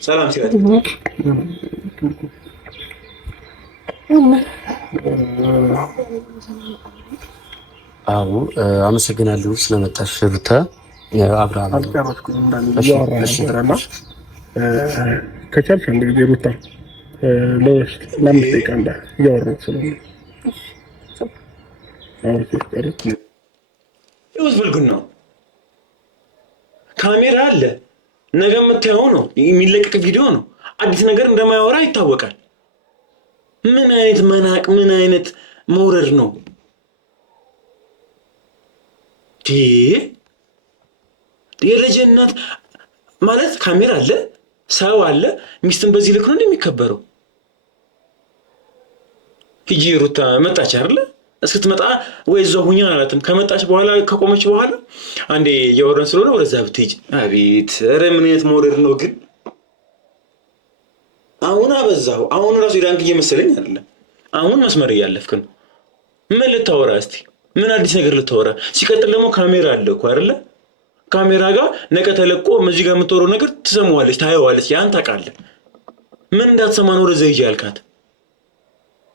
ሰላም ሲላት አዎ አመሰግናለሁ ስለመጣሽ ሩታ አብርሃም አልቀረስኩም እንዳለ ከቻልሽ አንድ ጊዜ ሩታ ለአምስት ደቂቃ እያወራሁ ስለሆነ ይኸውስ ብልግና ነው። ካሜራ አለ፣ ነገ የምታየው ነው፣ የሚለቀቅ ቪዲዮ ነው። አዲስ ነገር እንደማያወራ ይታወቃል። ምን አይነት መናቅ፣ ምን አይነት መውረድ ነው? የልጅ እናት ማለት ካሜራ አለ፣ ሰው አለ፣ ሚስትን በዚህ ልክ ነው እንደሚከበረው። ሂጂ ሩታ መጣች አይደለ? እስክትመጣ ወይ እዛው ሁኛ አላትም። ከመጣች በኋላ ከቆመች በኋላ አንዴ እያወራን ስለሆነ ወደዛ ብትሄጂ። አቤት ኧረ ምን አይነት መውረድ ነው ግን! አሁን አበዛው። አሁን ራሱ ዳንክ እየመሰለኝ አይደለም። አሁን መስመር እያለፍክ ነው። ምን ልታወራ እስቲ? ምን አዲስ ነገር ልታወራ? ሲቀጥል ደግሞ ካሜራ አለ እኮ አይደለ? ካሜራ ጋር ነገ ተለቆ እዚህ ጋር የምትወረው ነገር ትሰማዋለች፣ ታየዋለች። ያን ታውቃለህ። ምን እንዳትሰማ ነው ወደዛ ሂጂ ያልካት?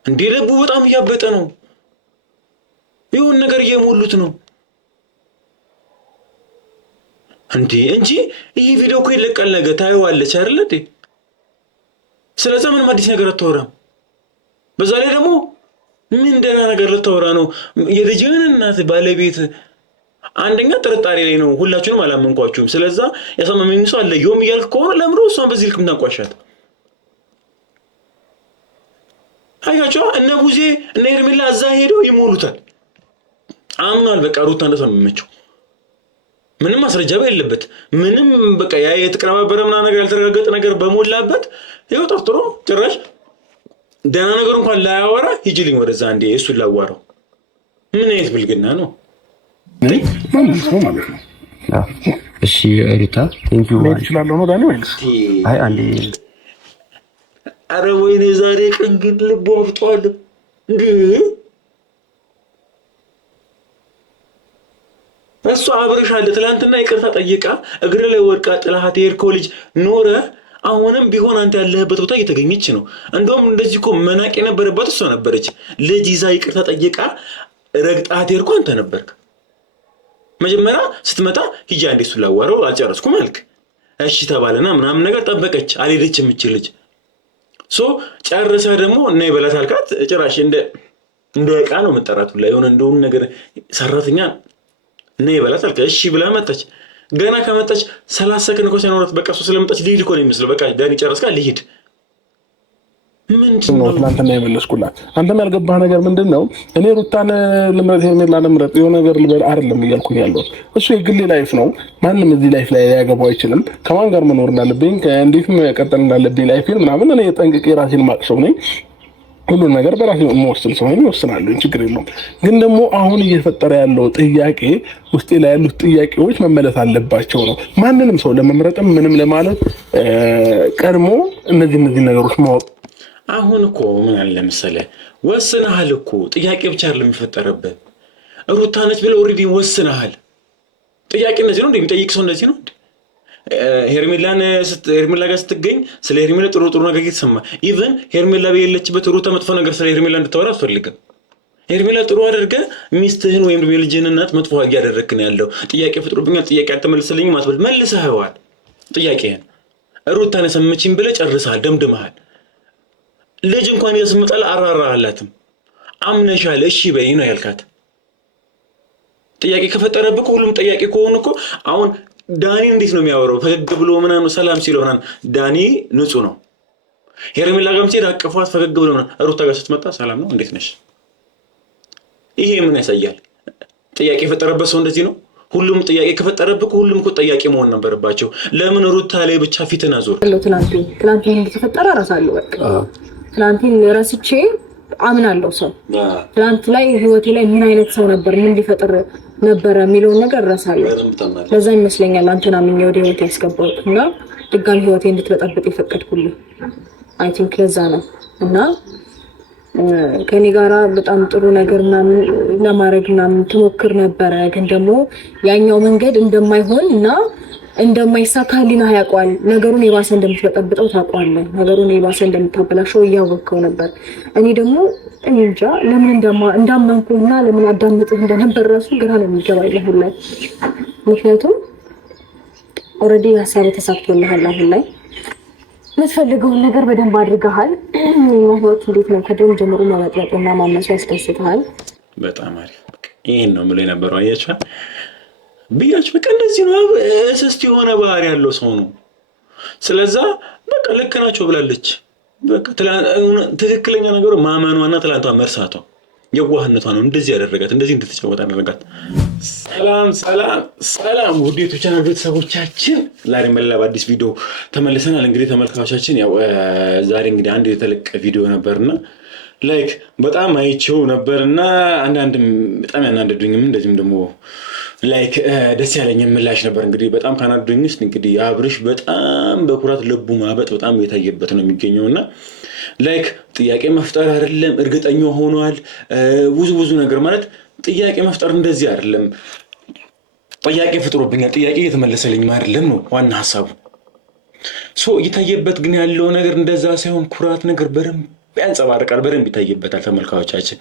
እንዴ ልቡ በጣም እያበጠ ነው። ይሁን ነገር እየሞሉት ነው እንዴ እንጂ ይሄ ቪዲዮ እኮ ይለቀል፣ ነገ ታየዋለች አይደለ እንዴ? ስለዚህ ምንም አዲስ ነገር አታወራም። በዛ ላይ ደግሞ ምን ደህና ነገር ልታወራ ነው? የልጅህን እናት ባለቤት አንደኛ ጥርጣሬ ላይ ነው። ሁላችሁንም አላመንኳችሁም። ስለዛ ያሳመመኝ ሰው አለ ዮም እያልክ ከሆነ ለምሮ እሷን በዚህ ልክ ምታንቋሻት? አያቸው እነ ቡዜ እነ ሄርሜላ እዛ ሄደው ይሞሉታል። አምኗል በቃ ሩታ እንደተመመችው ምንም ማስረጃ የለበት። ምንም በቃ ያ የተቀነባበረ ምናምን ነገር ያልተረጋገጠ ነገር በሞላበት ይኸው ጠርጥሮ ጭራሽ ደህና ነገር እንኳን ላያወራ ሂጂልኝ ወደዛ እንዴ እሱን ላዋራው። ምን አይነት ብልግና ነው? ማለት ነው። እሺ ሩታ ቴንኪው ማለት ይችላል ነው ዳኒ ወይስ አይ አንዴ አረ ወይኔ ዛሬ ቀን ግን ልቦ አፍጧል እንዴ! እሷ አብረሻለ ትላንትና ይቅርታ ጠይቃ እግር ላይ ወድቃ ጥላሃት የሄድከው ልጅ ኖረ። አሁንም ቢሆን አንተ ያለህበት ቦታ እየተገኘች ነው። እንደውም እንደዚህ እኮ መናቅ የነበረባት እሷ ነበረች። ልጅ ይዛ ይቅርታ ጠይቃ ረግጣት የሄድከው አንተ ነበርክ። መጀመሪያ ስትመጣ ሂጂ አንዴ እሱን ላዋራው አልጨረስኩም አልክ። እሺ ተባለና ምናምን ነገር ጠበቀች። አልሄደችም እቺ ልጅ ጨርሳ ደግሞ እና ይበላት አልካት። ጭራሽ እንደ ዕቃ ነው መጠራቱ ላይ የሆነ እንደውን ነገር ሰራተኛ እና ይበላት አልካ። እሺ ብላ መጣች። ገና ከመጣች 30 ሰከንድ እንኳን ሳይኖራት በቃ እሱ ስለመጣች ልሂድ እኮ ነው የሚመስለው። በቃ ዳኒ ጨረስካ ልሂድ። ምንድን ነው ትናንትና የመለስኩላት? አንተም ያልገባህ ነገር ምንድን ነው? እኔ ሩታን ልምረት ሄርሜላ ልምረት የሆነ ነገር ልበል አይደለም እያልኩኝ ያለው እሱ የግሌ ላይፍ ነው። ማንም እዚህ ላይፍ ላይ ሊያገባው አይችልም። ከማን ጋር መኖር እንዳለብኝ እንዴት መቀጠል እንዳለብኝ ላይፌን ምናምን እኔ ጠንቅቄ ራሴን ማቅሰው ነኝ። ሁሉን ነገር በራሴ መወሰን ሰው ነኝ፣ እወስናለሁ፣ ችግር የለውም። ግን ደግሞ አሁን እየፈጠረ ያለው ጥያቄ ውስጤ ላይ ያሉት ጥያቄዎች መመለስ አለባቸው ነው። ማንንም ሰው ለመምረጥም ምንም ለማለት ቀድሞ እነዚህ ነገሮች ማወቅ። አሁን እኮ ምን አለ መሰለህ ወስነሃል እኮ ጥያቄ ብቻ አይደለም የሚፈጠረበት። ሩታ ነች ብለህ ኦልሬዲ ወስነሃል። ጥያቄ እንደዚህ ነው እንደሚጠይቅ ሰው እንደዚህ ነው። ሄርሜላ ጋር ስትገኝ ስለ ሄርሜላ ጥሩ ነገር እየተሰማ ኢቭን ሄርሜላ በሌለችበት ሩታ መጥፎ ነገር ስለ ሄርሜላ እንድታወራ አትፈልግም። ሄርሜላ ጥሩ አድርገህ ሚስትህን ወይም የልጅህን እናት መጥፎ እያደረግክ ነው ያለው። ጥያቄ ፈጥሮብኛል፣ ጥያቄ አልተመለሰልኝም አትበል። መልሰኸዋል ጥያቄህን። ሩታን ሰምችኝ ብለህ ጨርሰሃል፣ ደምድመሃል። ልጅ እንኳን ያስመጣል አራራላትም አምነሻል። እሺ በይ ነው ያልካት። ጥያቄ ከፈጠረብህ ሁሉም ጥያቄ ከሆነ እኮ አሁን ዳኒ እንዴት ነው የሚያወራው? ፈገግ ብሎ ምናምን ሰላም ሲለው ምናምን ዳኒ ንጹህ ነው። ሄርሜላ ጋርም ሲሄድ አቅፏት ፈገግ ብሎ ምናምን፣ ሩታ ጋር ስትመጣ ሰላም ነው እንዴት ነሽ? ይሄ ምን ያሳያል? ጥያቄ የፈጠረበት ሰው እንደዚህ ነው። ሁሉም ጥያቄ ከፈጠረብህ ሁሉም እኮ ጥያቄ መሆን ነበረባቸው። ለምን ሩታ ላይ ብቻ ፊትን አዞር? ትናንት እንደተፈጠረ እረሳለሁ። በቃ ትናንትን ረስቼ አምናለሁ። ሰው ትናንት ላይ ህይወቴ ላይ ምን አይነት ሰው ነበር፣ ምን ሊፈጥር ነበር የሚለውን ነገር እረሳለሁ። ለዛ ይመስለኛል አንተና ምን ወደ ህይወቴ ያስገባሁት እና ድጋሚ ህይወቴ እንድትበጠብጥ የፈቀድኩልህ። አይ ቲንክ ለዛ ነው እና ከኔ ጋራ በጣም ጥሩ ነገር ምናምን ለማድረግ ምናምን ትሞክር ነበረ። ግን ደግሞ ያኛው መንገድ እንደማይሆን እና እንደማይሳካ ህሊና ያውቀዋል። ነገሩን የባሰ እንደምትበጠብጠው ታውቀዋለህ። ነገሩን የባሰ እንደምታበላሸው እያወቅኸው ነበር። እኔ ደግሞ እንጃ ለምን እንዳመንኩና ለምን አዳምጥህ እንደነበር ራሱ ግራ ነው የሚገባኝ አሁን ላይ። ምክንያቱም ኦልሬዲ ሀሳብ ተሳክቶልሃል። አሁን ላይ የምትፈልገውን ነገር በደንብ አድርገሃል። ህይወት እንዴት ነው? ከደም ጀምሮ መበጥበጥና ማመሱ ያስደስትሃል። በጣም አሪፍ። ይሄን ነው የምለው የነበረው። አያችሁ ብያችሁ በቃ እንደዚህ ነው። እስስት የሆነ ባህሪ ያለው ሰው ነው። ስለዛ በቃ ልክ ናቸው ብላለች። በቃ ትክክለኛ ነገሩ ማመኗና ትላንቷ መርሳቷ የዋህነቷ ነው እንደዚህ ያደረጋት፣ እንደዚህ እንድትጫወት ያደረጋት። ሰላም ውዴቱ ቻናል ቤተሰቦቻችን፣ ዛሬ በሌላ በአዲስ ቪዲዮ ተመልሰናል። እንግዲህ ተመልካቾቻችን ያው ዛሬ እንግዲህ አንድ የተለቀ ቪዲዮ ነበርና ላይክ በጣም አይቼው ነበርና አንዳንድም በጣም ያናደዱኝም እንደዚህም ደግሞ ላይክ ደስ ያለኝ ምላሽ ነበር። እንግዲህ በጣም ካናደዱኝ ውስጥ እንግዲህ አብርሽ በጣም በኩራት ልቡ ማበጥ በጣም የታየበት ነው የሚገኘውና ላይክ ጥያቄ መፍጠር አይደለም እርግጠኛ ሆኗል። ብዙ ነገር ማለት ጥያቄ መፍጠር እንደዚህ አይደለም። ጥያቄ ፍጥሮብኛል፣ ጥያቄ እየተመለሰልኝ አይደለም ነው ዋና ሐሳቡ። እየታየበት ግን ያለው ነገር እንደዛ ሳይሆን ኩራት ነገር በደንብ ያንጸባርቃል፣ በደንብ ይታይበታል ተመልካቾቻችን።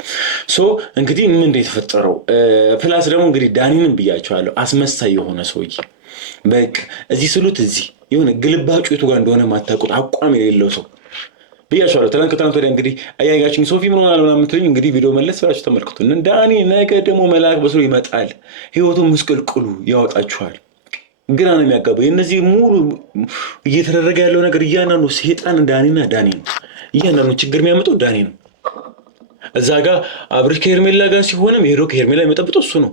እንግዲህ ምን እንደተፈጠረው ፕላስ ደግሞ እንግዲህ ዳኒንም ብያቸዋለሁ፣ አስመሳይ የሆነ ሰውዬ በቃ እዚህ ስሉት እዚህ የሆነ ግልባጩ የቱ ጋር እንደሆነ ማታውቁት አቋም የሌለው ሰው ብያቸዋለሁ። ከትናንት ወዲያ እንግዲህ አያያችሁኝ ሶፊ ምን ሆናል ምናምን የምትሉኝ እንግዲህ ቪዲዮ መለስ ብላችሁ ተመልክቱ። ዳኒ ነገ ደግሞ መልአክ በስሎ ይመጣል፣ ህይወቱን ምስቅልቅሉ ያወጣችኋል። ግራ ነው የሚያጋባው። የእነዚህ ሙሉ እየተደረገ ያለው ነገር እያንዳንዱ ሴጣን ዳኒና ዳኒ ነው። እያንዳንዱ ችግር የሚያመጣው ዳኒ ነው። እዛ ጋር አብርሽ ከሄርሜላ ጋር ሲሆንም ሄዶ ከሄርሜላ የሚጠብጠው እሱ ነው።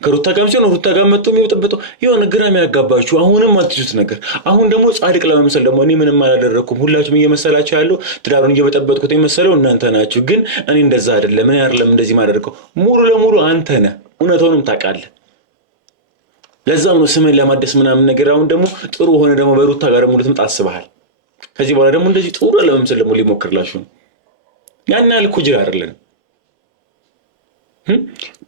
ከሩታ ጋር ሲሆን ሩታ ጋር መጥቶ የሚጠብጠው የሆነ ግራ የሚያጋባችሁ አሁንም አትይዙት ነገር። አሁን ደግሞ ጻድቅ ለመምሰል ደግሞ እኔ ምንም አላደረኩም ሁላችሁም እየመሰላችሁ ያለው ትዳሩን እየበጠበጥኩት የመሰለው እናንተ ናችሁ። ግን እኔ እንደዛ አይደለም። እኔ አይደለም እንደዚህ ማደርገው፣ ሙሉ ለሙሉ አንተ ነህ። እውነታውንም ታውቃለህ። ለዛም ነው ስምን ለማደስ ምናምን ነገር። አሁን ደግሞ ጥሩ ሆነ ደግሞ በሩታ ጋር ደግሞ ልትመጣ አስበሃል። ከዚህ በኋላ ደግሞ እንደዚህ ጥሩ ለመምሰል ደግሞ ሊሞክርላችሁ ነው። ያን ያህል እኮ ጅል አይደለም።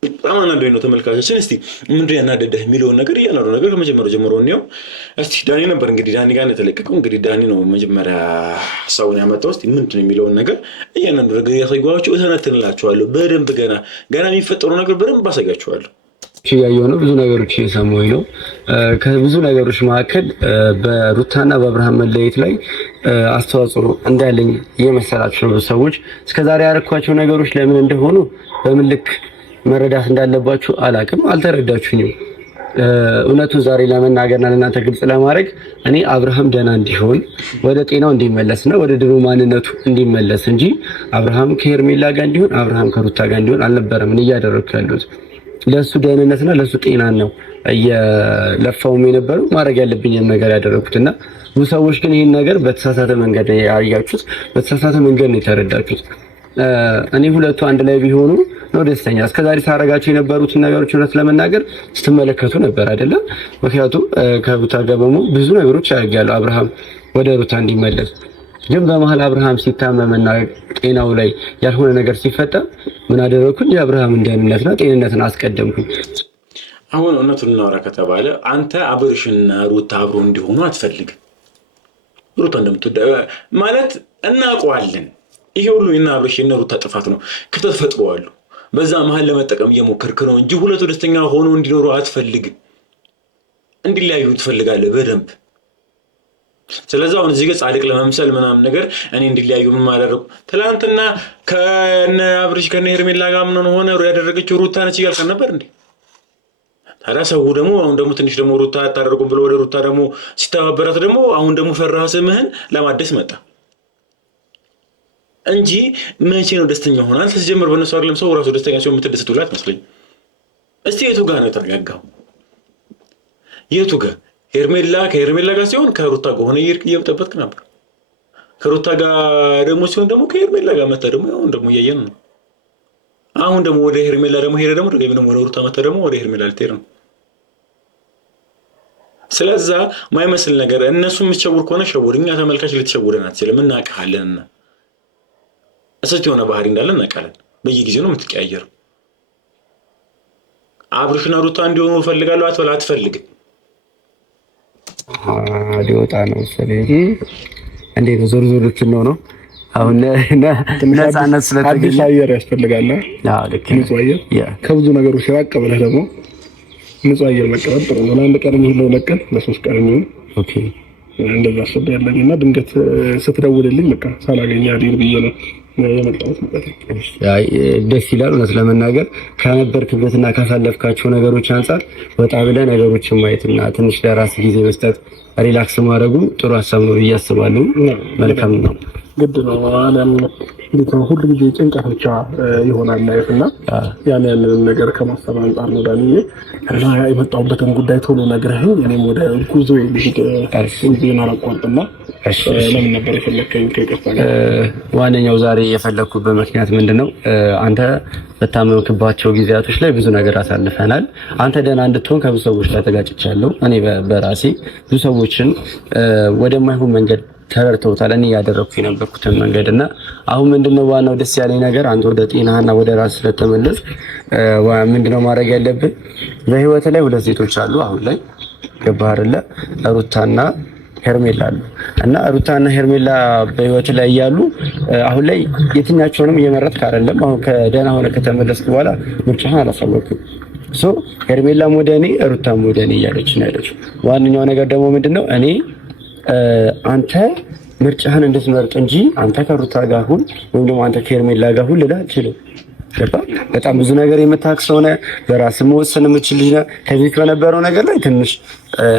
በጣም አናዶኝ ነው ተመልካቾችን። እስቲ ምንድን ያናደደህ የሚለውን ነገር እያንዳንዱ ነገር ከመጀመሪያው ጀምሮ እንየው። እስቲ ዳኒ ነበር እንግዲህ ዳኒ ጋር የተለቀቀው። እንግዲህ ዳኒ ነው መጀመሪያ ሀሳቡን ያመጣው። እስቲ ምንድን ነው የሚለውን ነገር እያንዳንዱ ነገር ያሳዩዋችሁ፣ እተነትንላችኋለሁ። በደንብ ገና የሚፈጠሩ ነገር በደንብ አሳያችኋለሁ። ያየው ነው ብዙ ነገሮች እየሰማሁኝ ነው። ከብዙ ነገሮች መካከል በሩታና በአብርሃም መለየት ላይ አስተዋጽኦ እንዳለኝ እየመሰላችሁ ነው ሰዎች። እስከዛሬ ያረኳቸው ነገሮች ለምን እንደሆኑ በምን ልክ መረዳት እንዳለባችሁ አላቅም፣ አልተረዳችሁኝም። እውነቱን ዛሬ ለመናገርና ለእናንተ ግልጽ ለማድረግ እኔ አብርሃም ደህና እንዲሆን ወደ ጤናው እንዲመለስና ወደ ድሮ ማንነቱ እንዲመለስ እንጂ አብርሃም ከሄርሜላ ጋር እንዲሆን አብርሃም ከሩታ ጋር እንዲሆን አልነበረም እኔ እያደረግኩ ያለሁት። ለሱ ደህንነትና ለሱ ጤና ነው እየለፋውም የነበረው ማድረግ ያለብኝን ነገር ያደረኩትና ብዙ ሰዎች ግን ይህን ነገር በተሳሳተ መንገድ ያያችሁት፣ በተሳሳተ መንገድ ነው የተረዳችሁት። እኔ ሁለቱ አንድ ላይ ቢሆኑ ነው ደስተኛ። እስከዛሬ ሳረጋቸው የነበሩትን ነገሮች እውነት ለመናገር ስትመለከቱ ነበር አይደለም? ምክንያቱም ከሩታ ጋር በመሆን ብዙ ነገሮች ያደርጋሉ አብርሃም ወደ ሩታ እንዲመለስ። ግን በመሀል አብርሃም ሲታመምና ጤናው ላይ ያልሆነ ነገር ሲፈጠር ምን አደረኩኝ? የአብርሃምን ደህንነትና ጤንነትን አስቀደምኩኝ። አሁን እውነቱን እናወራ ከተባለ አንተ አብርሽና ሩታ አብሮ እንዲሆኑ አትፈልግም። ሩታ እንደምትወዳ ማለት እናውቀዋለን። ይሄ ሁሉ እና አብርሽ እና ሩታ ጥፋት ነው። ክፍተት ፈጥረዋል። በዛ መሀል ለመጠቀም እየሞከርክ ነው እንጂ ሁለቱ ደስተኛ ሆኖ እንዲኖሩ አትፈልግም። እንዲለያዩ ትፈልጋለህ በደንብ። ስለዚህ አሁን እዚህ ጋር ጻድቅ ለመምሰል ምናምን ነገር እኔ እንዲለያዩ ምን ማደረጉ? ትላንትና ከነ አብርሽ ከነ ሄርሜላ ጋር ምን ሆነ ያደረገችው ሩታ ነች እያልከን ነበር እንዴ? ታዲያ ሰው ደግሞ አሁን ደግሞ ትንሽ ደግሞ ሩታ አታደርጉም ብሎ ወደ ሩታ ደግሞ ሲተባበራት ደግሞ አሁን ደግሞ ፈራህ ስምህን ለማደስ መጣ እንጂ መቼ ነው ደስተኛ ሆናል? ተጀምር በእነሱ አይደለም ሰው ራሱ ደስተኛ ሲሆን የምትደሰቱላት መስለኝ። እስቲ የቱ ጋር ነው የተረጋጋው? የቱ ጋር ከሄርሜላ ጋር ሲሆን ከሩታ ጋር ሆነ እየጠበጥክ ነበር። ከሩታ ጋር ደግሞ ሲሆን ደግሞ ከሄርሜላ ጋር መጣ ደግሞ አሁን ደግሞ እያየን ነው። አሁን ደግሞ ወደ ሄርሜላ ደግሞ ሄደ ደግሞ ወደ ሩታ መጣ ደግሞ ወደ ሄርሜላ ልትሄድ ነው። ስለዛ ማይመስል ነገር እነሱ የምትሸውር ከሆነ ሸውርኛ ተመልካች ልትሸውረን አትችልም። እናውቃለንና እስቲ የሆነ ባህሪ እንዳለ እናውቃለን። በየጊዜው ነው የምትቀያየረው። አብርሽና ሩታ እንዲሆኑ ፈልጋለሁ አትፈልግም። ሊወጣ ነው መሰለኝ። እንዴት ነው ዞር ዞሮችን ነው አሁን ነፃነት ስለተገኘ አዲስ አየር ያስፈልጋል። አዎ ልክ ንጹህ አየር ከብዙ ነገሮች ራቅ ብለህ ደግሞ ንጹህ አየር መቀበል ጥሩ ነው። ለአንድ ቀን ነው ለቀን ለሶስት ቀን ነው። ኦኬ እንደዛ አስቤ ያለኝና ድንገት ስትደውልልኝ በቃ ሳላገኝ አዲር ብዬ ነው የመጣሁት ማለት ነው። አይ ደስ ይላል። እውነት ለመናገር ከነበርክበትና ካሳለፍካቸው ነገሮች አንፃር ወጣ ብለህ ነገሮችን ማየትና ትንሽ ለራስ ጊዜ መስጠት ሪላክስ ማድረጉ ጥሩ ሀሳብ ነው ብዬ አስባለሁ። መልካም ነው። ግድ ነው አለም እንዴት ነው ሁሉ ጊዜ ጭንቀት ብቻ ይሆናል ላይፍ እና ያንን ነገር ከማሰብ አንፃር ነው ዳንዬ እና የመጣሁበትን ጉዳይ ቶሎ ነግረኸኝ እኔም ወደ ጉዞ ልሂድ እንዴና አላቋርጥና ለምን ነበር የፈለከኝ? ከይቅርታ ጋር ዋነኛው ዛሬ የፈለኩበት ምክንያት ምንድነው አንተ በታመምክባቸው ጊዜያቶች ላይ ብዙ ነገር አሳልፈናል። አንተ ደህና እንድትሆን ከብዙ ሰዎች ጋር ተጋጭቻለሁ። እኔ በራሴ ብዙ ሰዎችን ወደማይሆን መንገድ ተረድተውታል እኔ ያደረኩት የነበርኩትን መንገድና አሁን ምንድነው ዋናው ደስ ያለኝ ነገር አንተ ወደ ጤናህና ወደ ራስ ስለተመለስ ምንድነው ማድረግ ያለብን በህይወት ላይ ሁለት ሴቶች አሉ አሁን ላይ ገባህ አይደለ ሩታና ሄርሜላ አሉ እና ሩታና ሄርሜላ በህይወት ላይ ያሉ አሁን ላይ የትኛቸውንም እየመረጥክ አይደለም አሁን ከደህና ሆነ ከተመለስክ በኋላ ምርጫህን አላሳወቅም ሄርሜላም ወደ እኔ ሩታም ወደ እኔ እያለች ነው ያለችው ዋነኛው ነገር ደግሞ ምንድነው እኔ አንተ ምርጫህን እንድትመርጥ እንጂ አንተ ከሩታ ጋር ሁን ወይም ደግሞ አንተ ከሄርሜላ ጋር ሁን ልልህ አልችልም። በጣም ብዙ ነገር የምታውቅ ሰው ነህ፣ በራስህ መወሰን የምችል ልጅ ነህ። ከዚህ በነበረው ነገር ላይ ትንሽ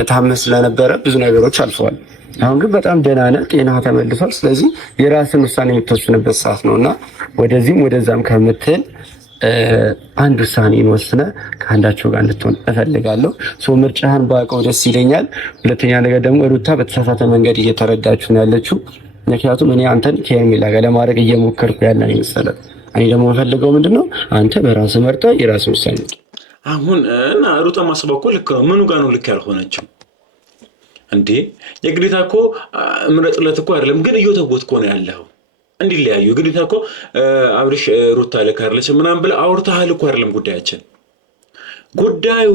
ታመህ ስለነበረ ብዙ ነገሮች አልፈዋል። አሁን ግን በጣም ደህና ነህ፣ ጤናህ ተመልሷል። ስለዚህ የራስህን ውሳኔ የምትወስንበት ሰዓት ነውና ወደዚህም ወደዛም ከምትል አንድ ውሳኔ ወስነህ ከአንዳቸው ጋር እንድትሆን እፈልጋለሁ። ምርጫህን ባውቀው ደስ ይለኛል። ሁለተኛ ነገር ደግሞ ሩታ በተሳሳተ መንገድ እየተረዳችሁ ነው ያለችው። ምክንያቱም እኔ አንተን ከሄርሜላ ጋር ለማድረግ እየሞከርኩ ያለ ነው መሰለህ። እኔ ደግሞ የምፈልገው ምንድነው አንተ በራስህ መርጠህ የራስህ ውሳኔ አሁን እና ሩታ ማስበው እኮ ልክ ነው። ምኑ ጋር ነው ልክ ያልሆነችው እንዴ? የግዴታ እኮ ምረጥለት እኮ አይደለም፣ ግን እየተወጥኮ ነው ያለው እንዲለያዩ ግዴታ እኮ አብርሽ ሩታ ልክ አይደለች ምናምን ብለህ አውርተሃል እኮ አይደለም ጉዳያችን። ጉዳዩ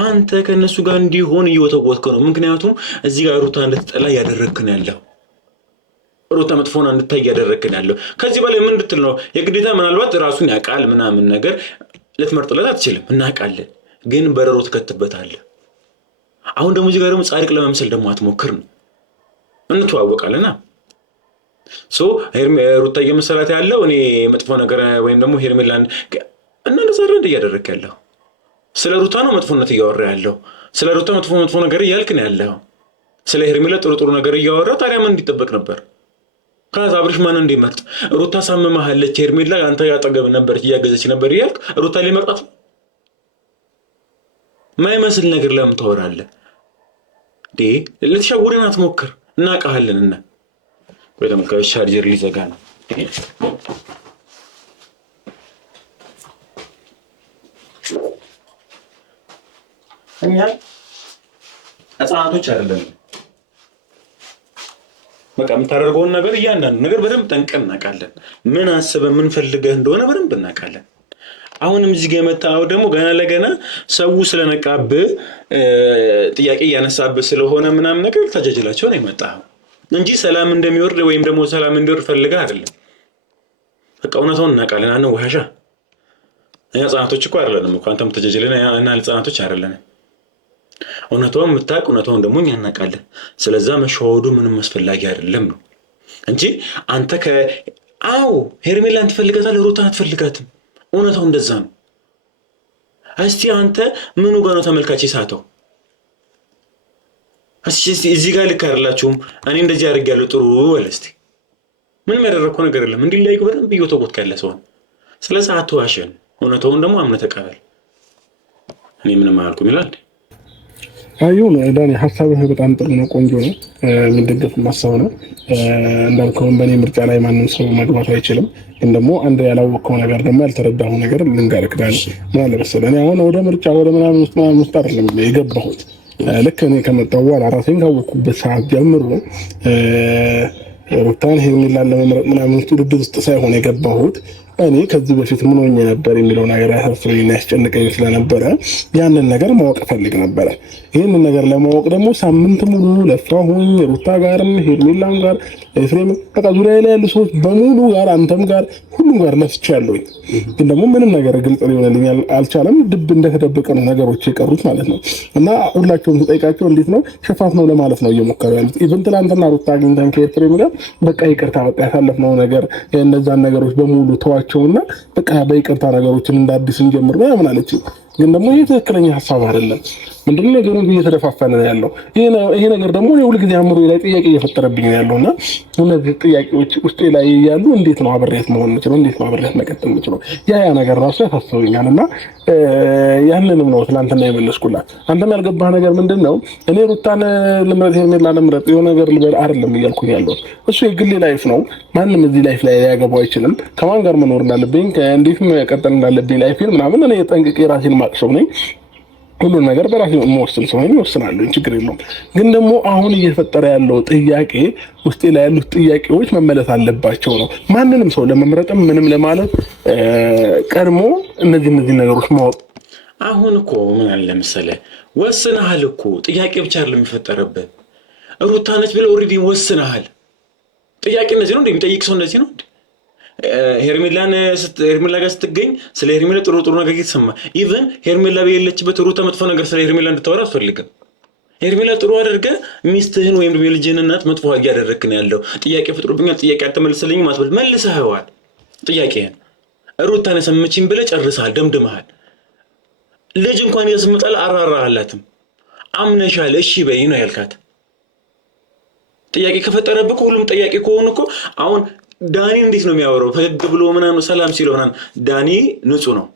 አንተ ከነሱ ጋር እንዲሆን እየወተወትከ ነው። ምክንያቱም እዚህ ጋር ሩታ እንድትጠላ እያደረግክ ነው ያለው፣ ሩታ መጥፎና እንድታይ እያደረግክ ነው ያለው። ከዚህ በላይ ምን እንድትል ነው? የግዴታ ምናልባት ራሱን ያውቃል ምናምን ነገር ልትመርጥለት አትችልም፣ እናውቃለን። ግን በረሮ ትከትበታለህ። አሁን ደግሞ እዚህ ጋር ደግሞ ጻድቅ ለመምሰል ደግሞ አትሞክር ነው። እንተዋወቃለና ሩታ እየመሰላት ያለው እኔ መጥፎ ነገር ወይም ደግሞ ሄርሜላን እና እንደዛ ረንድ እያደረክ ያለው ስለ ሩታ ነው መጥፎነት እያወራ ያለው። ስለ ሩታ መጥፎ ነገር እያልክ ነው ያለው። ስለ ሄርሜላ ጥሩ ነገር እያወራ ታዲያ ምን እንዲጠበቅ ነበር? ከዛ አብርሽ ማን እንዲመርጥ ሩታ ሳመማለች ሄርሜላ አንተ ያጠገብ ነበረች እያገዘች ነበር እያልክ ሩታ ሊመርጣት ማይመስል ነገር ለምን ታወራለህ? ልትሸውረን አትሞክር፣ እናውቃለንና በተመልካቾች ቻርጀር ሊዘጋ ነው። እኛ ህፃናቶች አይደለም። በቃ የምታደርገውን ነገር እያንዳንዱ ነገር በደንብ ጠንቅቀን እናውቃለን። ምን አስበህ ምን ፈልገህ እንደሆነ በደንብ እናውቃለን። አሁንም እዚህ ጋር የመጣው ደግሞ ገና ለገና ሰው ስለነቃብህ ጥያቄ እያነሳብህ ስለሆነ ምናምን ነገር ልታጃጅላቸው ነው የመጣው እንጂ ሰላም እንደሚወርድ ወይም ደግሞ ሰላም እንዲወርድ ፈልገህ አይደለም። በቃ እውነታውን እናውቃለን። አንዋሻ እኛ ህፃናቶች እኮ አይደለንም እኮ አንተም ተጃጅለና እና ህፃናቶች አይደለንም። እውነታውን የምታውቅ እውነታውን ደግሞ እኛ እናውቃለን። ስለዛ መሸወዱ ምንም አስፈላጊ አይደለም ነው እንጂ አንተ ሄርሜላን ትፈልጋታለህ፣ ሩታን አትፈልጋትም። እውነታው እንደዛ ነው። እስቲ አንተ ምኑ ጋር ነው ተመልካች ሳተው? እዚህ ጋር ልክ አይደላችሁም እኔ እንደዚህ አድርጌያለሁ ጥሩ ወለ እስቲ ምንም ያደረግከው ነገር የለም። እንዲለያዩ በደንብ እየተወጥክ ያለ ሰው ነው። ስለዚህ አትዋሸን፣ እውነታውን ደግሞ አምነህ ተቀበል። እኔ ምንም አላልኩም ይላል። አይሁን ዳኒ፣ ሀሳብህ በጣም ጥሩ ነው፣ ቆንጆ ነው፣ የሚደገፍ ሀሳብ ነው። እንዳልከውም በእኔ ምርጫ ላይ ማንም ሰው መግባት አይችልም። ግን ደግሞ አንድ ያላወቅከው ነገር ደግሞ ያልተረዳኸው ነገር ልንገርህ ዳኒ። ምን አለ መሰለህ እኔ አሁን ወደ ምርጫ ወደ ምናምን ውስጥ አይደለም የገባሁት። ልክ እኔ ከመጣሁ በኋላ ራሴን ካወቅኩበት ሰዓት ጀምሮ ሩታን ሄርሜላን ለመምረጥ ምናምን ውድድር ውስጥ ሳይሆን የገባሁት እኔ ከዚህ በፊት ምን ሆኜ ነበር የሚለው ነገር ያሳስበኝና ያስጨንቀኝ ስለነበረ ያንን ነገር ማወቅ ፈልግ ነበረ። ይህንን ነገር ለማወቅ ደግሞ ሳምንት ሙሉ ለፋሁኝ። ሩታ ጋርም ሄርሜላም ጋር ኤፍሬም በቃ ዙሪያ ላይ ያሉ ሰዎች በሙሉ ጋር አንተም ጋር ሁሉም ጋር ለፍቻለሁኝ። ግን ደግሞ ምንም ነገር ግልጽ ሊሆንልኝ አልቻለም። ድብ እንደተደበቀ ነው ነገሮች የቀሩት ማለት ነው። እና ሁላቸውም ተጠይቃቸው እንዴት ነው ሸፋፍ ነው ለማለት ነው እየሞከሩ ያሉት። ኢቭን ትናንትና ሩታ አግኝተን ከኤፍሬም ጋር በቃ ይቅርታ በቃ ያሳለፍነው ነገር እነዛን ነገሮች በሙሉ ተዋቸውና በቃ በይቅርታ ነገሮችን እንደ አዲስ እንጀምር ነው ምን አለችኝ። ግን ደግሞ ይሄ ትክክለኛ ሀሳብ አይደለም። ምንድነው ነገሩ እየተደፋፈነ ነው ያለው። ይሄ ነገር ደግሞ ሁሉ ጊዜ አእምሮዬ ላይ ጥያቄ እየፈጠረብኝ ነው ያለውና እነዚህ ጥያቄዎች ውስጤ ላይ ያሉ እንዴት ነው አብሬያት መሆን የምችለው? እንዴት ነው አብሬያት መቀጠል የምችለው? ያ ነገር ራሱ ያሳስበኛልና ያንንም ነው ትናንትና የመለስኩላት። አንተም ያልገባህ ነገር ምንድነው እኔ ሩታን ልምረጥ ሄርሜላ ልምረጥ የሆነ ነገር ልበል አይደለም እያልኩኝ ያለው። እሱ የግሌ ላይፍ ነው። ማንም እዚህ ላይፍ ላይ ሊያገባው አይችልም። ከማን ጋር መኖር እንዳለብኝ እንዴት መቀጠል እንዳለብኝ ላይፌን ምናምን እኔ ጠንቅቄ ራሴን ማቅሰው ነኝ። ሁሉን ነገር በራሴ መወሰን ሰው ነኝ፣ እወስናለሁ፣ ችግር የለውም። ግን ደግሞ አሁን እየተፈጠረ ያለው ጥያቄ ውስጤ ላይ ያሉት ጥያቄዎች መመለስ አለባቸው ነው። ማንንም ሰው ለመምረጥም ምንም ለማለት ቀድሞ እነዚህ ነገሮች ማወቅ። አሁን እኮ ምን አለ መሰለህ ወስነሃል እኮ ጥያቄ ብቻ አይደለም የሚፈጠረብህ። ሩታ ነች ብለህ ኦልሬዲ ወስነሃል። ጥያቄ እንደዚህ ነው እንደሚጠይቅ ሰው እንደዚህ ነው። ሄርሜላ ጋር ስትገኝ ስለ ሄርሜላ ጥሩ ነገር እየተሰማ ኢቭን ሄርሜላ በሌለችበት ሩታ መጥፎ ነገር ስለ ሄርሜላ እንድታወራ አትፈልግም። ሄርሜላ ጥሩ አድርገህ ሚስትህን ወይም የልጅህን እናት መጥፎ እያደረግክ ነው ያለው። ጥያቄ ፈጥሮብኛል፣ ጥያቄ አልተመለሰልኝም አትበል። መልሰኸዋል ጥያቄህን። ሩታን የሰመችኝ ብለህ ጨርሰሃል፣ ደምድመሃል። ልጅ እንኳን ያስመጣል አራራሃላትም። አምነሻል፣ እሺ በይ ነው ያልካት። ጥያቄ ከፈጠረብህ ሁሉም ጥያቄ ከሆኑ እኮ አሁን ዳኒ እንዴት ነው የሚያወራው? ፈገግ ብሎ ምናምን ሰላም ሲለው ምናምን ዳኒ ንጹህ ነው።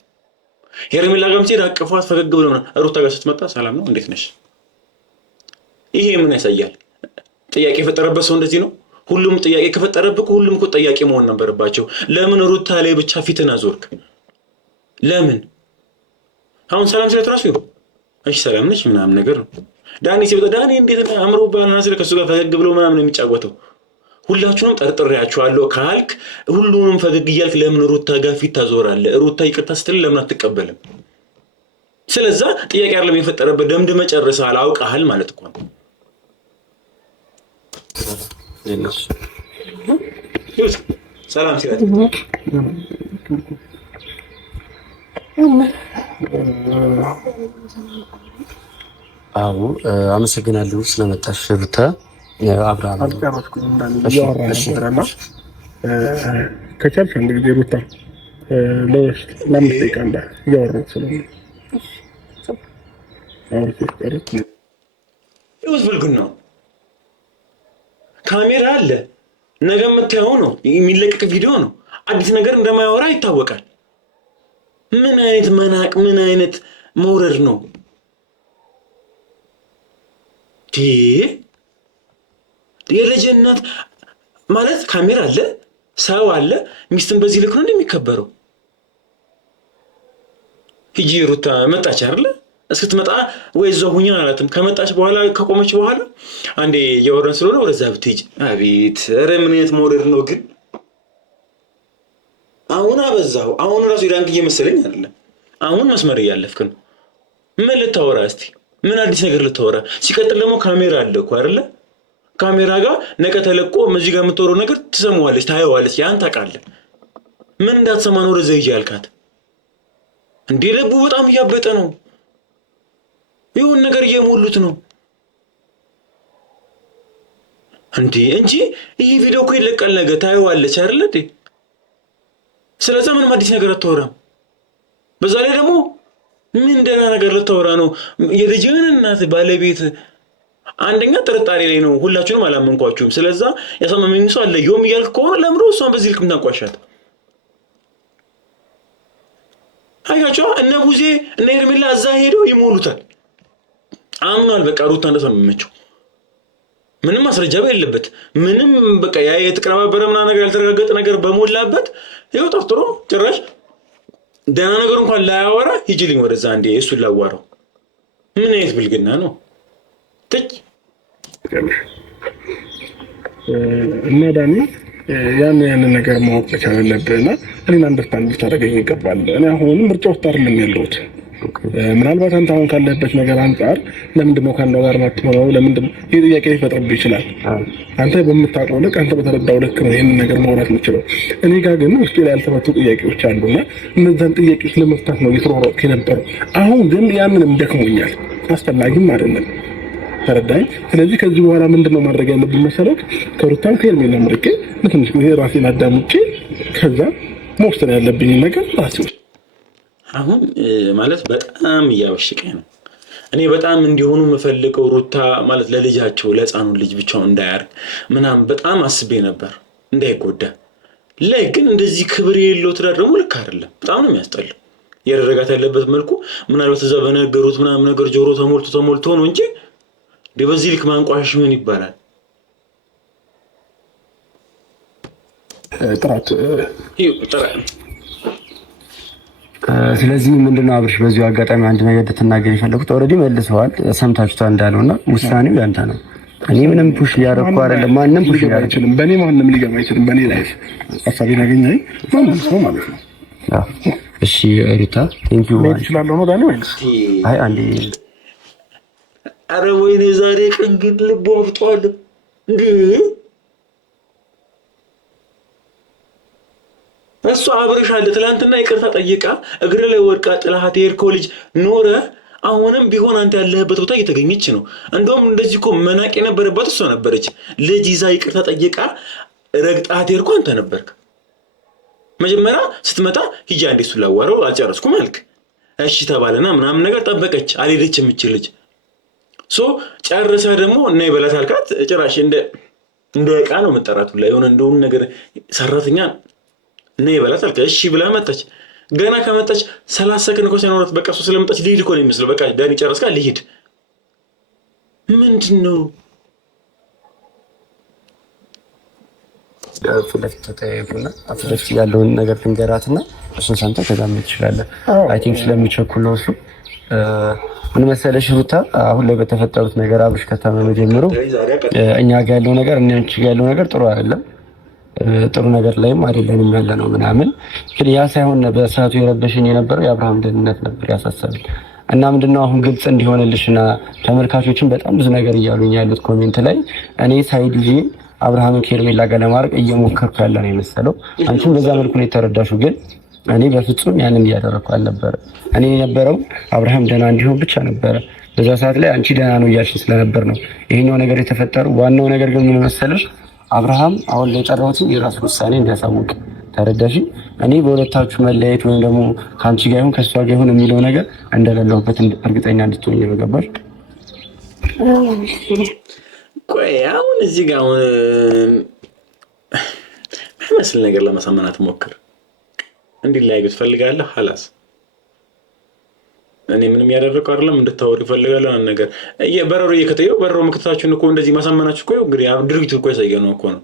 ሄርሜላ ጋርም ሲሄድ አቅፏት ፈገግ ብሎ ምናምን፣ ሩታ ጋር ስትመጣ ሰላም ነው እንዴት ነሽ? ይሄ ምን ያሳያል? ጥያቄ የፈጠረበት ሰው እንደዚህ ነው። ሁሉም ጥያቄ ከፈጠረብህ ሁሉም እኮ ጥያቄ መሆን ነበረባቸው። ለምን ሩታ ላይ ብቻ ፊትን አዞርክ? ለምን አሁን ሰላም ሲለት ራሱ እሺ ሰላም ነች ምናምን ነገር ነው። ዳኒ ሲወጣ ዳኒ እንዴት ነው አምሮባና ስለ ከሱ ጋር ፈገግ ብሎ ምናምን የሚጫወተው። ሁላችሁንም ጠርጥሬያችኋለሁ ካልክ ሁሉንም ፈገግ እያልክ ለምን ሩታ ጋር ፊት ታዞራለህ? ሩታ ይቅርታ ስትል ለምን አትቀበልም? ስለዛ ጥያቄ አይደለም የፈጠረበት ደምድመህ ጨርሰሃል፣ አውቀሃል ማለት እኮ ነው። ሰላም ሲላት አዎ አመሰግናለሁ ስለመጣሽ ሩታ። አብርሃም ከቻልሽ አንድ ጊዜ ሩታ ለአምስት ደቂቃ እያወራሁ ስለሆነ ብልግና ነው። ካሜራ አለ፣ ነገ የምታየው ነው፣ የሚለቀቅ ቪዲዮ ነው። አዲስ ነገር እንደማያወራ ይታወቃል። ምን አይነት መናቅ፣ ምን አይነት መውረድ ነው? የልጅ እናት ማለት ካሜራ አለ፣ ሰው አለ፣ ሚስትን በዚህ ልክ ነው እንደሚከበረው። ሂጂ ሩታ መጣች አይደለ? እስክትመጣ ወይ እዛው ሁኛ አላትም። ከመጣች በኋላ ከቆመች በኋላ አንዴ እያወራን ስለሆነ ወደዛ ብትሄጂ። አቤት ኧረ ምን አይነት መውረድ ነው ግን! አሁን አበዛው። አሁን ራሱ ዳንክ እየመሰለኝ አይደለም። አሁን መስመር እያለፍክ ነው። ምን ልታወራ እስቲ? ምን አዲስ ነገር ልታወራ? ሲቀጥል ደግሞ ካሜራ አለ እኮ አይደለ? ካሜራ ጋር ነገ ተለቆ እዚህ ጋር የምትወረው ነገር ትሰማዋለች፣ ታየዋለች። ያን ታውቃለህ። ምን እንዳትሰማ ነው ወደዛ ሂጂ ያልካት? እንዴ ልቡ በጣም እያበጠ ነው። ይሁን ነገር እየሞሉት ነው እንዴ እንጂ ይሄ ቪዲዮ እኮ ይለቀል፣ ነገ ታየዋለች አይደለ እንዴ? ስለዚህ ምንም አዲስ ነገር አታወራም። በዛ ላይ ደግሞ ምን ደህና ነገር ልታወራ ነው? የልጅህን እናት ባለቤት አንደኛ ጥርጣሬ ላይ ነው። ሁላችሁንም አላመንኳችሁም። ስለዛ ያሳመመኝ ሰው አለየውም እያልክ ከሆነ ለምሮ እሷን በዚህ ልክ ምታንቋሻት? አያቸው እነ ቡዜ እነ ሄርሜላ እዛ ሄደው ይሞሉታል። አምኗል በቃ ሩታ እንደታመመችው። ምንም ማስረጃ የለበት። ምንም በቃ ያ የተቀነባበረ ምናምን ነገር ያልተረጋገጠ ነገር በሞላበት ይኸው ጠርጥሮ ጭራሽ ደህና ነገር እንኳን ላያወራ ሂጂልኝ ወደዛ አንዴ እሱን ላዋራው። ምን አይነት ብልግና ነው? ትች እና ዳኒ ያንን ነገር ማወቅ መቻል አለብህና እኔን አንደርስታንድ ልታደርገኝ ይገባል። እኔ አሁንም ምርጫ ውስጥ አይደለም ያለሁት። ምናልባት አንተ አሁን ካለበት ነገር አንጻር ለምንድን ነው ከአንተ ጋር ማትሆነው? ለምንድን ነው ይህ ጥያቄ ሊፈጥርብህ ይችላል። አንተ በምታውቀው ልክ፣ አንተ በተረዳው ልክ ነው ይህንን ነገር ማውራት የምችለው። እኔ ጋር ግን ውስጤ ላይ ያልተፈቱ ጥያቄዎች አሉና እነዛን ጥያቄዎች ለመፍታት ነው እየተሯሯጥኩ የነበረው። አሁን ግን ያንንም ደክሞኛል፣ አስፈላጊም አይደለም። ተረዳኝ። ስለዚህ ከዚህ በኋላ ምንድነው ማድረግ ያለብን መሰረት? ከሩታም ከሄርሜላም ርቄ ለትንሽ ጊዜ ራሴን አዳምጬ ከዛ መወሰን ያለብኝ ነገር ራሴ አሁን ማለት በጣም እያበሽቀኝ ነው። እኔ በጣም እንዲሆኑ የምፈልገው ሩታ ማለት ለልጃቸው ለሕፃኑ ልጅ ብቻውን እንዳያርግ ምናምን በጣም አስቤ ነበር፣ እንዳይጎዳ ላይ ግን እንደዚህ ክብር የሌለው ትዳር ደግሞ ልክ አይደለም። በጣም ነው የሚያስጠላው። ያደረጋት ያለበት መልኩ ምናልባት እዛ በነገሩት ምናምን ነገር ጆሮ ተሞልቶ ነው እንጂ በዚህ ልክ ማንቋሽ ምን ይባላል? ጥራት ስለዚህ ምንድነው አብርሽ በዚሁ አጋጣሚ አንድ ነገር ልትናገር የፈለኩት ኦልሬዲ መልሰዋል፣ ሰምታችኋል እንዳለውና ውሳኔው ያንተ ነው። እኔ ምንም ፑሽ ያደረኩ አይደለም። ማንንም ፑሽ ያደረኩ አይችልም። በእኔ ማንንም ሊገባ አይችልም። በእኔ ላይፍ ሀሳቤን ያገኘኝ ማንም ሰው ማለት ነው። እሺ ሩታ ቴንክ ዩ ማለት ይችላልው ነው ዳኒ ወይስ አይ አንዴ አረ ወይኔ ዛሬ ቀን ግን ልቦ አፍጧል እንዴ! እሱ አብረሽ አለ ትላንትና ይቅርታ ጠይቃ እግር ላይ ወድቃ ጥላሃት የሄድከው ልጅ ኖረ። አሁንም ቢሆን አንተ ያለህበት ቦታ እየተገኘች ነው። እንደውም እንደዚህ እኮ መናቅ የነበረባት እሷ ነበረች። ልጅ ይዛ ይቅርታ ጠይቃ ረግጣት የሄድከው አንተ ነበርክ። መጀመሪያ ስትመጣ ሂጂ አንዴ እሱን ላዋራው አልጨረስኩም አልክ። እሺ ተባለና ምናምን ነገር ጠበቀች። አልሄደች የምችል ልጅ ጨርሰ ደግሞ እና ይበላት አልካት። ጭራሽ እንደ ዕቃ ነው መጠራቱ ላይ የሆነ እንደውን ነገር ሰራተኛ እና ይበላት አልካ። እሺ ብላ መጣች። ገና ከመጣች 30 ሰከንድ እኮ ሳይኖራት በቃ እሱ ስለመጣች ልሂድ እኮ ነው የሚመስለው። በቃ ዳኒ ጨረስካ ልሂድ። ምንድን ነው ፍለፍት ተጠያየቁና ፍለፍት ያለውን ነገር ትንገራትና እሱን ሰምተህ ከዛ ምን ትችላለህ? አይ ቲንክ ስለሚቸኩል ነው እሱ። ምን መሰለሽ ሩታ፣ አሁን ላይ በተፈጠሩት ነገር አብርሽ ከታመመ ጀምሮ እኛ ጋር ያለው ነገር ያለው ነገር ጥሩ አይደለም። ጥሩ ነገር ላይም አይደለንም ያለ ነው ምናምን። ግን ያ ሳይሆን በሰዓቱ የረበሽኝ የነበረው የአብርሃም ደህንነት ነበር ያሳሰበኝ። እና ምንድነው አሁን ግልጽ እንዲሆንልሽና ተመልካቾችን በጣም ብዙ ነገር እያሉኝ ያሉት ኮሜንት ላይ እኔ ሳይድ ይዤ አብርሃምን ከሄርሜላ ጋር ለማድረግ እየሞከርኩ ያለ ነው የመሰለው። አንቺም በዛ መልኩ ነው የተረዳሽው። ግን እኔ በፍጹም ያንን እያደረኩ አልነበረ። እኔ የነበረው አብርሃም ደህና እንዲሆን ብቻ ነበረ። በዛ ሰዓት ላይ አንቺ ደህና ነው እያልሽ ስለነበር ነው ይሄኛው ነገር የተፈጠረው። ዋናው ነገር ግን ምን መሰለሽ፣ አብርሃም አሁን ላይ የጠራሁትን የራሱ ውሳኔ እንዲያሳውቅ ተረዳሽ። እኔ በሁለታችሁ መለያየት ወይም ደግሞ ከአንቺ ጋር ይሁን ከእሷ ጋር ይሁን የሚለው ነገር እንደሌለሁበት እርግጠኛ እንድትሆኝ ነው። ገባሽ? ቆይ አሁን እዚህ ጋር አሁን መስል ነገር ለማሳመናት ሞክር። እንዲለያዩ ትፈልጋለህ? ሀላስ እኔ ምንም ያደረኩ አይደለም። እንድታወሩ ይፈልጋለሁ አንድ ነገር በረሮ እየከተየው በረሮ መክተታችሁን እኮ እንደዚህ ማሳመናችሁ እኮ እንግዲህ ድርጊቱ እኮ ያሳየነው እኮ ነው።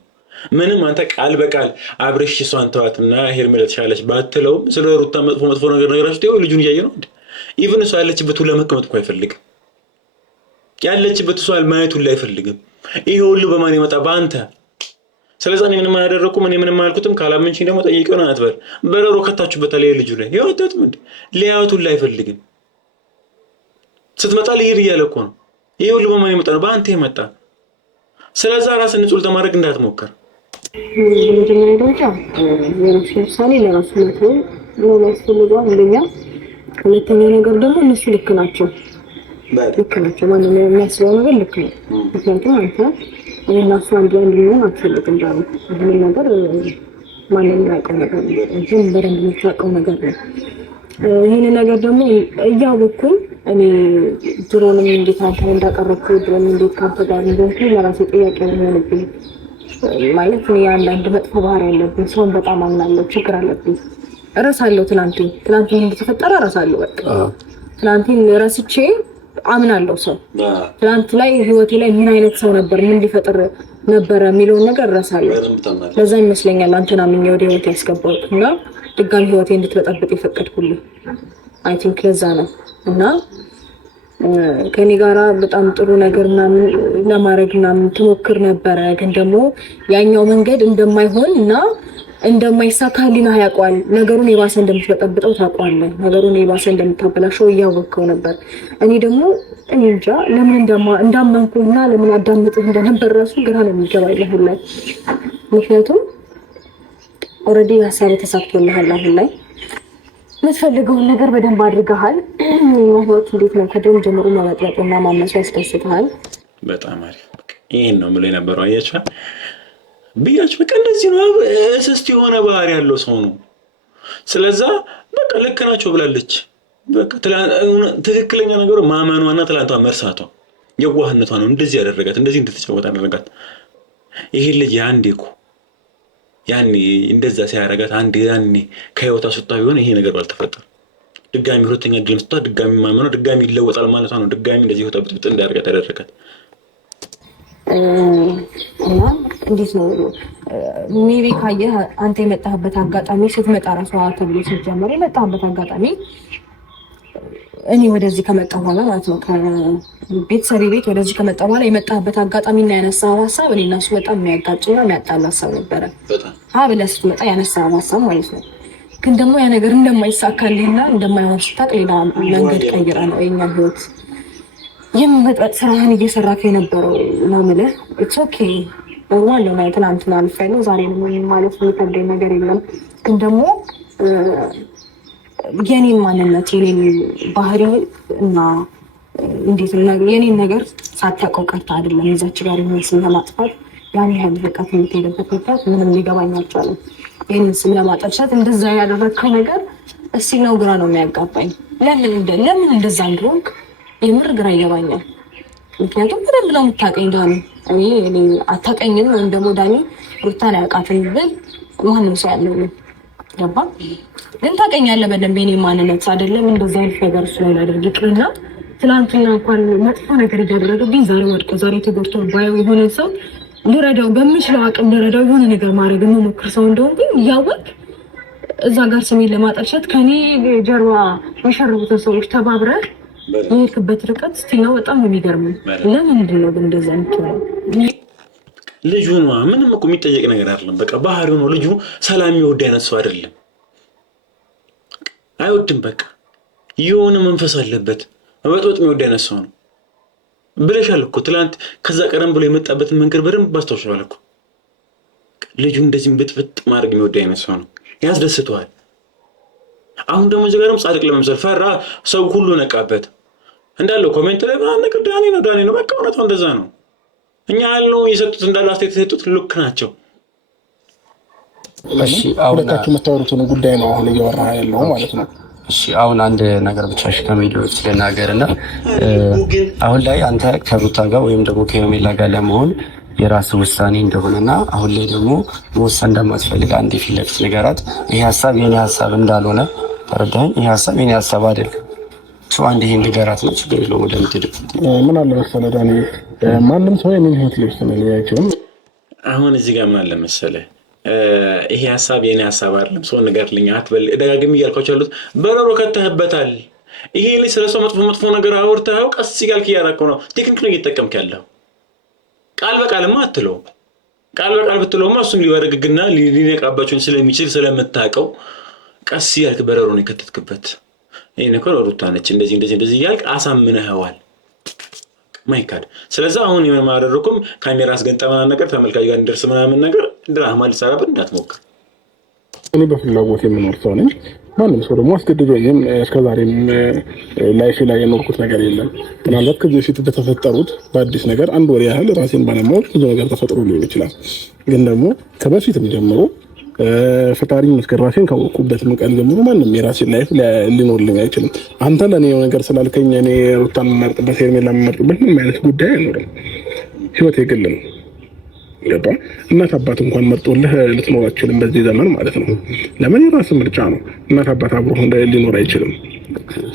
ምንም አንተ ቃል በቃል አብረሽ እሷን ተዋትና ሄርሜላ ተሻለች ባትለውም ስለ ሩታ መጥፎ ነገር ነገራችሁ ተይው። ልጁን እያየ ነው እንዴ? ኢቭን እሷ ያለችበት ሁሉ ለመቀመጥ እኮ አይፈልግም። ያለችበት እሷ ማየቱን ላይ አይፈልግም። ይሄ ሁሉ በማን ይመጣ? በአንተ። ስለዚህ እኔ ምንም አላደረኩም፣ እኔ ምንም አልኩትም። ካላመንሽኝ ደግሞ ጠይቀው ነው አትበል። በረሮ ከታችሁበታል። ይሄ ልጁ ላይ ይወጣት ምን ሊያዩቱን ላይ አይፈልግም። ስትመጣ ልሄድ እያለ እኮ ነው። ይሄ ሁሉ በማን ይመጣ ነው? በአንተ ይመጣ። ስለዚህ ራስን ንጹህ ለማድረግ እንዳትሞክር። መጀመሪያ ደረጃ የራሱ ውሳኔ ለራሱ ነው የሚያስፈልገው አንደኛ። ሁለተኛ ነገር ደግሞ እነሱ ልክ ናቸው። ማንም የሚያስበው ነገር ልክ ነው። ምክንያቱም አንተ እኔና እሱ አንድ ላይ እንድንሆን አትፈልግም። ይህን ነገር ማንም የሚያውቀው ነገር ነው። ይህን በደንብ የምታውቀው ነገር ነው። ይህን ነገር ደግሞ እያወቅኩኝ እኔ ድሮንም እንዴት አንተ እንዳቀረብኩ ድሮንም እንዴት ካንተ ጋር እንደሆንኩ ለራሴ ጥያቄ የሚሆንብኝ ማለት እኔ አንዳንድ መጥፎ ባህሪ ያለብኝ ሰውን በጣም አምናለሁ። ችግር አለብኝ። እረሳለሁ። ትናንት እንደተፈጠረ እረሳለሁ። በቃ ትናንትን ረስቼ አምናለሁ። ሰው ትናንት ላይ ህይወቴ ላይ ምን አይነት ሰው ነበር፣ ምን ሊፈጥር ነበረ የሚለውን ነገር እረሳለሁ። ለዛ ይመስለኛል አንተን አምኜ ወደ ህይወቴ ያስገባሁት እና ድጋሚ ህይወቴ እንድትበጠብጥ የፈቀድኩልህ። አይ ቲንክ ለዛ ነው። እና ከኔ ጋራ በጣም ጥሩ ነገር ምናምን ለማድረግ ምናምን ትሞክር ነበረ። ግን ደግሞ ያኛው መንገድ እንደማይሆን እና እንደማይሳካ ህሊና ያውቀዋል። ነገሩን የባሰ እንደምትበጠብጠው ታውቀዋለህ። ነገሩን የባሰ እንደምታበላሸው እያወቅኸው ነበር። እኔ ደግሞ እኔ እንጃ ለምን እንዳመንኩና ለምን አዳምጥህ እንደነበር ራሱ ግራ ነው የሚገባኝ አሁን ላይ። ምክንያቱም ኦልሬዲ ሀሳብ ተሳክቶልሃል። አሁን ላይ የምትፈልገውን ነገር በደንብ አድርገሃል። ህይወት እንዴት ነው? ከደም ጀምሮ መበጥበጥና ማመሱ ያስደስትሃል። በጣም አሪፍ። ይሄን ነው የምለው የነበረው። አያችኋል ብያችሁ በቃ እንደዚህ ነው። እስስት የሆነ ባህሪ ያለው ሰው ነው። ስለዛ በቃ ልክ ናቸው ብላለች። በቃ ትክክለኛ ነገሩ ማመኗና ትላንቷ መርሳቷ የዋህነቷ ነው እንደዚህ ያደረጋት፣ እንደዚህ እንድትጫወት ያደረጋት። ይሄ ልጅ ያኔ እንደዛ ሲያደርጋት ያኔ ከህይወቷ ስጣ ቢሆን ይሄ ነገር ባልተፈጠረ። ድጋሚ ሁለተኛ እድል መስጠቷ ድጋሚ ማመኗ ድጋሚ ይለወጣል ማለቷ ነው። ድጋሚ እንደዚህ ህይወቷ ብጥብጥ እንዳያደርጋት ያደረጋት። እና እንዴት ነው ሜቢ ካየህ አንተ የመጣህበት አጋጣሚ ስትመጣ ራሷ ተብሎ ሲጀመር የመጣህበት አጋጣሚ እኔ ወደዚህ ከመጣሁ በኋላ ማለት ነው ከቤተሰቤ ቤት ወደዚህ ከመጣሁ በኋላ የመጣህበት አጋጣሚና ያነሳው ሀሳብ እኔ እና እሱ በጣም የሚያጋጭና የሚያጣላ ሀሳብ ነበረ። ብለህ ስትመጣ ያነሳው ሀሳብ ማለት ነው። ግን ደግሞ ያ ነገር እንደማይሳካልህና እንደማይሆን ስታውቅ ሌላ መንገድ ቀይራ ነው የእኛን ህይወት የምበጥበጥ ስራህን እየሰራክ የነበረው ነው የምልህ። ኢትስ ኦኬ ኖርማል ነው። ትናንትና አልፌያለሁ፣ ዛሬ ነው ማለት የሚከብደኝ ነገር የለም። ግን ደግሞ የኔን ማንነት የኔን ባህሪ እና እንዴት ነው የኔን ነገር ሳታውቀው ቀርታ አይደለም እዛች ጋር የኔን ስም ለማጥፋት ያን ያህል ርቀት የምትሄድበት ምክንያት ምንም ሊገባኝ አልቻለም። ይህንን ስም ለማጠልሸት እንደዛ ያደረግከው ነገር እስቲ ነው ግራ ነው የሚያጋባኝ። ለምን እንደዛ እንደሆንክ የምር ግራ ይገባኛል። ምክንያቱም በደንብ ነው የምታውቀኝ ዳኒ። እኔ አታውቀኝም ወይም ደግሞ ዳኒ ሩታን አያውቃትም ብል ማንም ሰው ያለው ገባ። ግን ታውቀኛለህ በደንብ የኔ ማንነት አይደለም እንደዛ አይነት ነገር እሱ ላይ ላደርግ ይቅርና ትናንትና እንኳን መጥፎ ነገር እያደረገብኝ ዛሬ ወድቆ ዛሬ ተጎድቶ ባየው የሆነ ሰው ልረዳው በምችለው አቅም ልረዳው የሆነ ነገር ማድረግ የምሞክር ሰው እንደሆንኩኝ እያወቅ እዛ ጋር ስሜን ለማጠልሸት ከኔ ጀርባ የሸረቡትን ሰዎች ተባብረህ የሄድክበት ርቀት እስቲ ነው በጣም የሚገርመው። ለምንድን ነው ግን እንደዛ የምትሆነው? ልጁ ነው ምንም እኮ የሚጠየቅ ነገር አይደለም። በቃ ባህሪው ነው። ልጁ ሰላም የሚወድ አይነት ሰው አይደለም። አይወድም። በቃ የሆነ መንፈስ አለበት። መበጥበጥ የሚወድ አይነት ሰው ነው ብለሻል እኮ ትላንት። ከዛ ቀደም ብሎ የመጣበትን መንገድ በደንብ አስታውሻለሁ እኮ። ልጁ እንደዚህ ብጥብጥ ማድረግ የሚወድ አይነት ሰው ነው። ያስደስተዋል። አሁን ደግሞ እዚህ ጋርም ጻድቅ ለመምሰል ፈራ። ሰው ሁሉ ነቃበት እንዳለው ኮሜንት ላይ ምናምን ነገር ዳኒ ነው በቃ እውነታው እንደዛ ነው። እኛ ያልነው የሰጡት እንዳለ አስተያየት የሰጡት ልክ ናቸው። እሺ ሁለታችሁ የምታወሩትን ጉዳይ ነው አሁን እያወራ ያለው ማለት ነው። እሺ አሁን አንድ ነገር ብቻ ከሜዲያው ስለናገርና አሁን ላይ አንተ ከሩታ ጋር ወይም ደግሞ ከሄርሜላ ጋር ለመሆን የራስ ውሳኔ እንደሆነና አሁን ላይ ደግሞ መወሰን እንደማትፈልግ አንድ ፊት ለፊት ንገራት። ይሄ ሀሳብ የኔ ሀሳብ እንዳልሆነ ተረዳኸኝ? ይሄ ሀሳብ የኔ ሀሳብ አይደለም። አንድ ይሄን ንገራት ነው ችግር የለውም። ወደምትሄድ ምን አለ መሰለህ ዳኒ፣ ማንም ሰው የኔን ህይወት ሊወስን አይችልም። አሁን እዚህ ጋር ምን አለ መሰለህ ይሄ ሀሳብ የኔ ሀሳብ አይደለም ሰው ንገርልኝ አትበል። ደጋግሜ እያልኳቸው ያሉት በረሮ ከተህበታል። ይሄ ልጅ ስለሰው መጥፎ ነገር አውርተኸው ቀስ እያልክ እያደረከው ነው። ቴክኒክ ነው እየተጠቀምክ ያለው። ቃል በቃልማ አትለው። ቃል በቃል ብትለውማ እሱም ሊወረግግና ሊነቃባቸውን ስለሚችል ስለምታውቀው ቀስ እያልክ በረሮ ነው የከተትክበት። ይሄን እኮ ሩታ ነች እንደዚህ እያልክ አሳምነኸዋል። ማይካድ ስለዚህ አሁን የምን ማደረኩም ካሜራ አስገጠመና ነገር ተመልካች ጋር እንደርስ ምናምን ነገር ድራማ ሊሰራበት እንዳትሞክር። እኔ በፍላጎት የምኖር ሰው ነኝ። ማንም ሰው ደግሞ አስገድዶኝም እስከዛሬም ላይፍ ላይ የኖርኩት ነገር የለም። ምናልባት ከዚህ በፊት በተፈጠሩት በአዲስ ነገር አንድ ወር ያህል ራሴን ባለማወቅ ብዙ ነገር ተፈጥሮ ሊሆን ይችላል። ግን ደግሞ ከበፊትም ጀምሮ ፈጣሪ መስከር ራሴን ካወቅኩበትም ቀን ጀምሮ ማንም የራሴን ላይፍ ሊኖርልኝ አይችልም። አንተ ለእኔ ነገር ስላልከኝ እኔ ሩታን የምመርጥበት ሄርሜላ የምመርጥበት ምንም አይነት ጉዳይ አይኖርም። ህይወት የግል ነው። ገባ? እናት አባት እንኳን መርጦልህ ልትኖር አትችልም በዚህ ዘመን ማለት ነው። ለምን? የራስህ ምርጫ ነው። እናት አባት አብሮ ሊኖር አይችልም።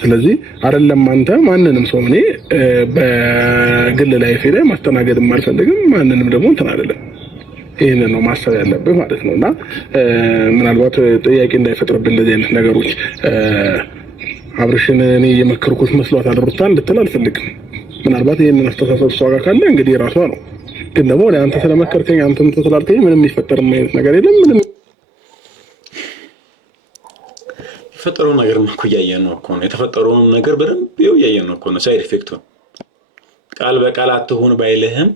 ስለዚህ አይደለም አንተ ማንንም ሰው እኔ በግል ላይፌ ላይ ማስተናገድም አልፈልግም። ማንንም ደግሞ እንትን አይደለም። ይሄንን ነው ማሰብ ያለብህ ማለት ነውና ምናልባት ጥያቄ እንዳይፈጥርብህ እንደዚህ አይነት ነገሮች አብርሽን እኔ የመከርኩት መስሏት አድርታ እንድትል አልፈልግም። ምናልባት ይሄንን አስተሳሰብ እሷ ጋር ካለ እንግዲህ ራሷ ነው። ግን ደግሞ አንተ ስለመከርከኝ አንተም ተስላልከኝ ምንም የሚፈጠር ነገር የለም። ምንም የተፈጠረው ነገር እኮ እያየን ነው እኮ ነው። የተፈጠረውን ነገር በደንብ እያየን ነው እኮ ነው። ሳይድ ኢፌክቱ ቃል በቃል አትሆን ባይልህም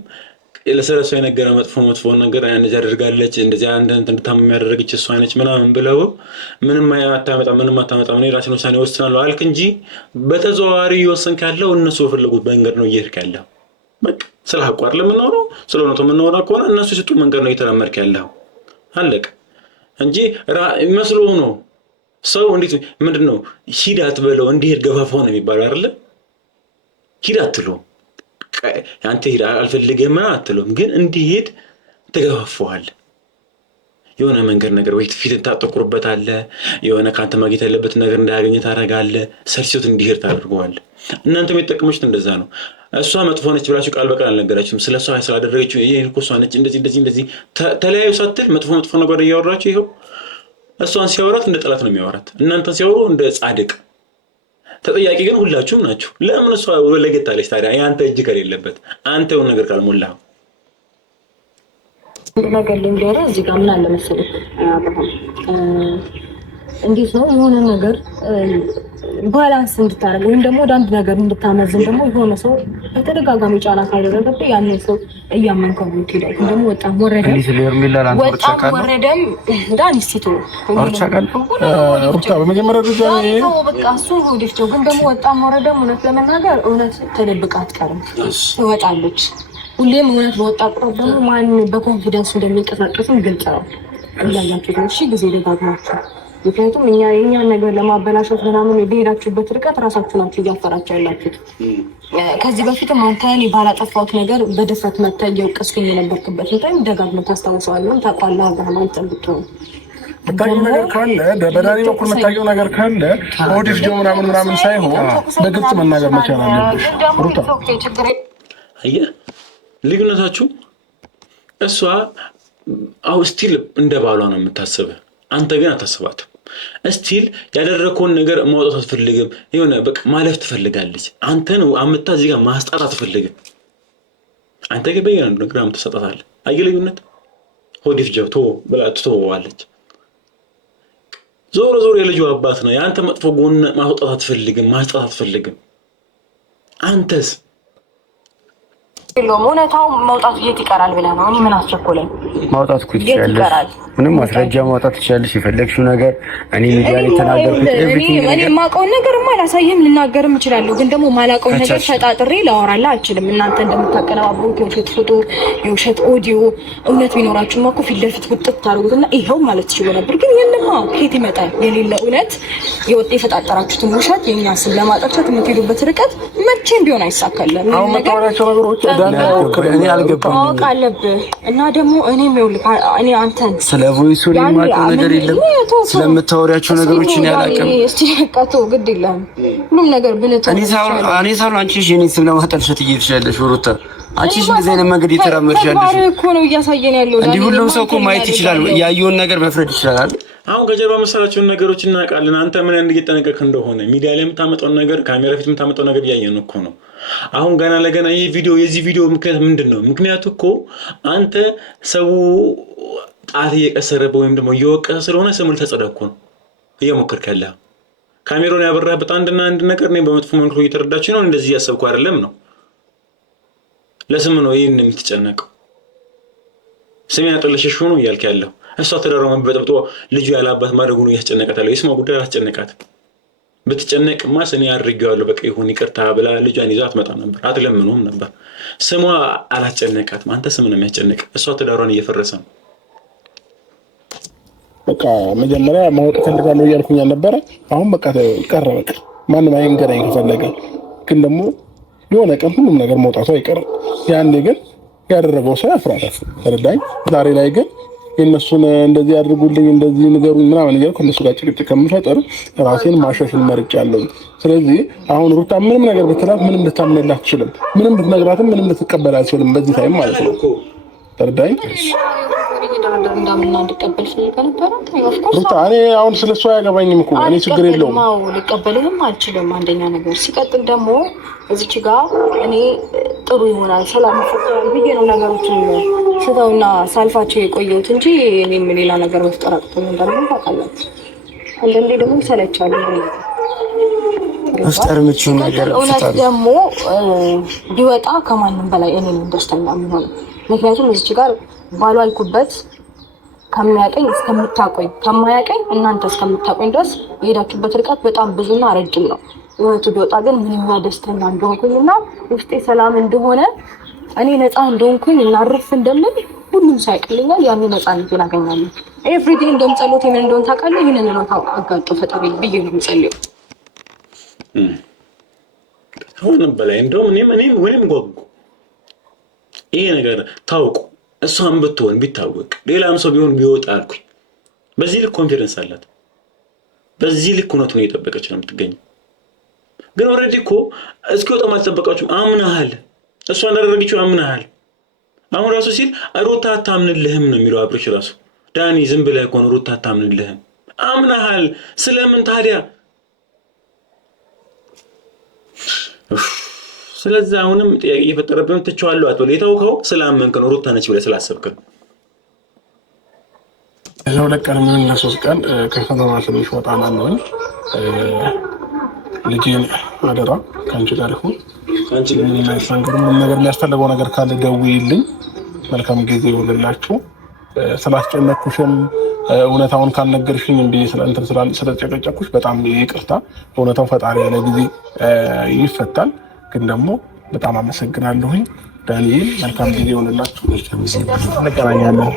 ለሰለሰው የነገረ መጥፎ ነገር እንደዚህ አድርጋለች እንደዚህ አንተ እንድታመም ያደረገች እሷ አይነች ምናምን ብለው ምንም አታመጣ እኔ ራሴን ውሳኔ ወስናለሁ አልክ እንጂ በተዘዋዋሪ እየወሰንክ ያለው እነሱ በፈለጉት መንገድ ነው እየሄድክ ያለው። በቃ ስለ ሐቁ አይደለም የምናወራው፣ ስለ እውነቱ የምናወራው ከሆነ እነሱ ሲጡ መንገድ ነው እየተራመድክ ያለው አለቀ እንጂ መስሎ ነው። ሰው እንዴት ምንድነው ሂድ አትበለው እንዲሄድ ገፋፋው ነው የሚባለው አይደለ? ሂድ አትለው አንተ ሂድ አልፈልግም አትለውም፣ ግን እንዲሄድ ተገፋፋዋል። የሆነ መንገድ ነገር ወይ ፊትን ታጠቁርበታለህ፣ የሆነ ካንተ ማግኘት ያለበት ነገር እንዳያገኝ ታደርጋለህ፣ ሰልሲዮት እንዲሄድ ታደርገዋለህ። እናንተም የተጠቀማችሁት እንደዛ ነው። እሷ መጥፎ ነች ብላችሁ ቃል በቃል አልነገራችሁም። ስለሷ ስላደረገችው ይሄ እኮ እሷ ነች እንደዚህ ተለያዩ ሳትል መጥፎ ነገር እያወራችሁ ይኸው እሷን ሲያወራት እንደ ጠላት ነው የሚያወራት፣ እናንተን ሲያወሩ እንደ ጻድቅ። ተጠያቂ ግን ሁላችሁም ናችሁ። ለምን እሷ ወለገት አለች ታዲያ? ያንተ እጅ ከሌለበት አንተ የሆነ ነገር ካልሞላው ነገር ልንገር እዚህ ጋር ምን አለ መሰለህ እንዴት ነው የሆነ ነገር ባላንስ እንድታረግ ወይም ደግሞ ወደ አንድ ነገር እንድታመዝን ደግሞ የሆነ ሰው በተደጋጋሚ ጫና ካደረገብህ ያንን ሰው እያመንከው ይሄዳል። ደግሞ ወጣም ወረደም ዳንስቲቶ ሩታ በመጀመሪያ ደረጃ ነው በቃ እሱ ሆዴሽ ነው። ግን ደግሞ ወጣም ወረደም እውነት ለመናገር እውነት ተደብቃ አትቀርም፣ ትወጣለች። ሁሌም እውነት በወጣ ቁጥር ደግሞ ማን በኮንፊደንስ እንደሚንቀሳቀስም ግልጽ ነው። እንዳያችሁ ግን እሺ ጊዜ ደጋግማችሁ ምክንያቱም የኛን ነገር ለማበላሸት ምናምን የሄዳችሁበት ርቀት ራሳችሁ ናችሁ እያፈራችሁ ያላችሁት። ከዚህ በፊትም አንተ እኔ ባላጠፋሁት ነገር በድፍረት መተህ እየወቀስኩኝ የነበርክበት ታይም ደጋግመህ ታስታውሰዋለህ። ታውቃለህ አብርሃም አንተም ብትሆን የምታየው ነገር ካለ በዳኒ በኩል የምታየው ነገር ካለ ኦዲፍ ጆ ምናምን ሳይሆን በግልጽ መናገር መቻል አለብሽ ሩታ። አየህ ልዩነታችሁ እሷ አው ስቲል እንደ ባሏ ነው የምታስበው፣ አንተ ግን አታስባትም። እስቲል ያደረከውን ነገር ማውጣት አትፈልግም፣ የሆነ በቃ ማለፍ ትፈልጋለች። አንተ ነው አምጣ እዚህ ጋር ማስጣት አትፈልግም። አንተ ግን በየአንዱ ነገር አምጥተሳታለህ። አየህ ልዩነት ሆዲፍ ጀብቶ ብላ ትተወዋለች። ዞሮ የልጁ አባት ነው። የአንተ መጥፎ ጎን ማውጣት አትፈልግም፣ ማስጣት አትፈልግም። አንተስ እውነታው ማውጣት የት ይቀራል ብለህ ነው? እኔ ምን አስቸኮለኝ? ማውጣት እኮ ትችያለሽ። ምንም ማስረጃ ማውጣት ትችያለሽ። የፈለግሽው ነገር እኔ ሚዲያ ላይ ተናገርኩት። እኔ የማውቀውን ነገርማ አላሳየህም፣ ልናገርም እችላለሁ። ግን ደግሞ ማላውቀውን ነገር ፈጣጥሬ ላወራልህ አልችልም። እናንተ እንደምታቀነባብሩት የውሸት ፎቶ፣ የውሸት ኦዲዮ እውነት ቢኖራችሁማ እኮ ፊት ለፊት ውጥት ታደርጉትና ይኸው ማለት ትችሉ ነበር። ግን የለማ ከየት ይመጣል? የሌለ እውነት የወጥ የፈጣጠራችሁትን ውሸት የእኛ ስም ለማጠርቻት የምትሄዱበት ርቀት መቼም ቢሆን አይሳካልም። እኔ አልገባም ማወቅ አለብህ። እና ደግሞ እኔም ይኸውልህ እኔ አንተን ስለ ቮይሱ የማውቀው ነገር የለም፣ ስለምታወሪያቸው ነገሮች እኔ አላውቅም። እስቲ በቃ ግድ የለም ሁሉም ነገር ብንተው እኔ ሳሉ አንቺ እኔ ስም ለማጠልሸት እየተሻለሽ ሩታ አንቺ እንደዚህ አይነት መንገድ እየተራመድሻለሽ እኮ ነው እያሳየን ያለው። እንዲህ ሁሉም ሰው እኮ ማየት ይችላል፣ ያየውን ነገር መፍረድ ይችላል። አሁን ከጀርባ መሰላቸውን ነገሮች እናውቃለን። አንተ ምን እየተጠነቀቅህ እንደሆነ ሚዲያ ላይ የምታመጣው ነገር ካሜራ ፊት የምታመጣው ነገር እያየን እኮ ነው። አሁን ገና ለገና የዚህ ቪዲዮ ምክንያት ምንድነው? ምክንያቱ እኮ አንተ ሰው ጣት እየቀሰረበ ወይም ደግሞ እየወቀሰ ስለሆነ ስሙል ተጸደኩ ነው እየሞከርክ ያለህ። ካሜራውን ያበራህበት አንድና አንድ ነገር ነው። በመጥፎ መልኩ እየተረዳችሁ ነው። እንደዚህ ያሰብኩ አይደለም ነው። ለስም ነው ይሄን የምትጨነቀው። ስሜን አጥለሽሽ ሆኖ እያልክ ያለው እሷ ተደረመ በጥብጦ ልጁ ያላባት ማድረጉ ነው ያስጨነቃታል። የስማ ጉዳይ አላስጨነቃት። ብትጨነቅማ ስኔ አድርጌዋለሁ በቃ ይሁን ይቅርታ ብላ ልጇን ይዛት መጣ ነበር፣ አትለምኑም ነበር። ስሟ አላስጨነቃትም። አንተ ስም ነው የሚያስጨንቅ። እሷ ተዳሯን እየፈረሰ ነው። በቃ መጀመሪያ ማወቅ ፈልጋለሁ እያልኩኝ ነበረ። አሁን በቃ ቀረ። በቃ ማንም አይንገረኝ ከፈለገ። ግን ደግሞ የሆነ ቀን ሁሉም ነገር መውጣቱ አይቀርም። ያኔ ግን ያደረገው ሰው ያፍራል። ተረዳኝ። ዛሬ ላይ ግን የእነሱን እንደዚህ ያድርጉልኝ እንደዚህ ንገሩኝ ምናምን እያልኩ እነሱ ጋር ጭቅጭቅ ከምፈጥር ራሴን ማሻሽል መርጫለሁ። ስለዚህ አሁን ሩታ ምንም ነገር ብትላት ምንም ልታምንላት አትችልም። ምንም ብትነግራትም ምንም ልትቀበል አትችልም። በዚህ ታይም ማለት ነው። ተረዳኝ። እየደረደረ እንዳምና እንድቀበል ፈልገ ነበረ። ሩታ እኔ አሁን ስለሷ አያገባኝም እኮ እኔ ችግር የለውም። አዎ ልቀበልህም አልችልም። አንደኛ ነገር ሲቀጥል ደግሞ እዚች ጋር እኔ ጥሩ ይሆናል ሰላም ይፈጠራል ብዬ ነው ነገሮችን ስተውና ሳልፋቸው የቆየሁት እንጂ እኔም ሌላ ነገር መፍጠር አቅቶኝ እንዳልሆነ ታውቃላችሁ። አንዳንዴ ደግሞ ይሰለቻል መፍጠር የምችው ነገር እውነት ደግሞ ቢወጣ ከማንም በላይ እኔ ደስተኛ የምሆነው ምክንያቱም እዚች ጋር ባልዋልኩበት ከሚያቀኝ እስከምታቆኝ ከማያቀኝ እናንተ እስከምታቆኝ ድረስ የሄዳችሁበት ርቀት በጣም ብዙና ረጅም ነው። እውነቱ ቢወጣ ግን ምንኛ ደስተኛ እንደሆንኩኝና ውስጤ ሰላም እንደሆነ እኔ ነፃ እንደሆንኩኝ እና አርፍ እንደምን ሁሉም ሳይቀልኛል ያን ነፃነቴን አገኛለሁ። ኤቭሪዴ እንደውም ጸሎቴ ምን እንደሆነ ታውቃለህ? ይሄንን ነው አጋጦ ፈጣሪ ብዬ ነው የምጸልየው። አሁንም በላይ እንደውም እኔም ጓጉ ይሄ ነገር ታውቁ እሷን ብትሆን ቢታወቅ ሌላም ሰው ቢሆን ቢወጣ አልኩኝ። በዚህ ልክ ኮንፊደንስ አላት። በዚህ ልክ እውነቱን እየጠበቀች ነው የምትገኘው። ግን ኦልሬዲ እኮ እስኪወጣ አልጠበቃችሁም። አምናሃል፣ እሷ እንዳደረገችው አምናሃል። አሁን ራሱ ሲል ሩታ አታምንልህም ነው የሚለው አብርሽ ራሱ። ዳኒ ዝም ብለህ እኮ ነው ሩታ አታምንልህም። አምናሃል። ስለምን ታዲያ? ስለዚህ አሁንም ጥያቄ እየፈጠረብን ትችዋለሁ አትበል። የታውከው ስላመንክ ነው ሩታ ነች ብለህ ስላሰብክ ነው። እዛው ለቀን ምን ለሶስት ቀን ከከተማ ትንሽ ወጣ ነው። ልጄን አደራ ካንቺ ጋር ይሁን። ካንቺ ምን ነገር የሚያስፈልገው ነገር ካለ ደውይልኝ። መልካም ጊዜ ይሁንላችሁ። ስላስጨነቅኩሽም እውነታውን ካልነገርሽኝ እንዴ ስለጨቀጨቅኩሽ በጣም ይቅርታ። እውነታው ፈጣሪ ያለ ጊዜ ይፈታል። ግን ደግሞ በጣም አመሰግናለሁኝ ዳንኤል። መልካም ጊዜ ይሁንላችሁ። እንገናኛለን።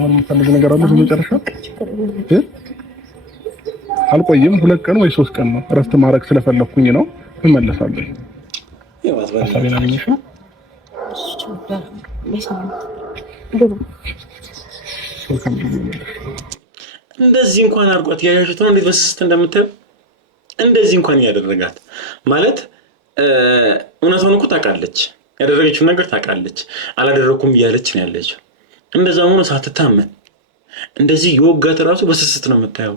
የምፈልግ ነገር አለ በመጨረሻ አልቆይም። 2 ቀን ወይ 3 ቀን ነው እረፍት ማድረግ ስለፈለኩኝ ነው። እመለሳለሁ። ሀሳቤን አገኘሽ ነው? እንደዚህ እንኳን አድርጓት ያያችሁት ነው እንዴት በስስት እንደምታየው እንደዚህ እንኳን ያደረጋት ማለት እውነታውን እኮ ታውቃለች። ያደረገችውን ነገር ታውቃለች። አላደረኩም እያለች ነው ያለችው። እንደዛ ሆኖ ሳትታመን እንደዚህ የወጋት ራሱ በስስት ነው የምታየው።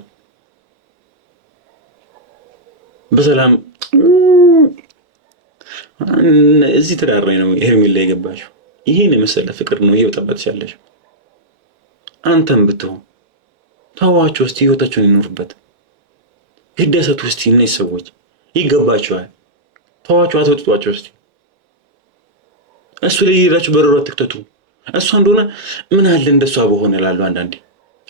በሰላም እዚህ ትዳር ላይ ነው ሄርሜላ የገባችው። ይሄን የመሰለ ፍቅር ነው ይሄ በጠበጥሽ ያለሽ። አንተም ብትሆን ተዋቸው እስቲ ህይወታቸውን ይኖርበት። ይደሰቱ እስቲ እነዚህ ሰዎች ይገባቸዋል። ተዋቸው፣ አትወጥቷቸው እስቲ። እሱ ላይ ሄዳችሁ በረሮ አትክተቱ። እሷ እንደሆነ ምን አለ እንደሷ በሆነ እላለሁ አንዳንዴ።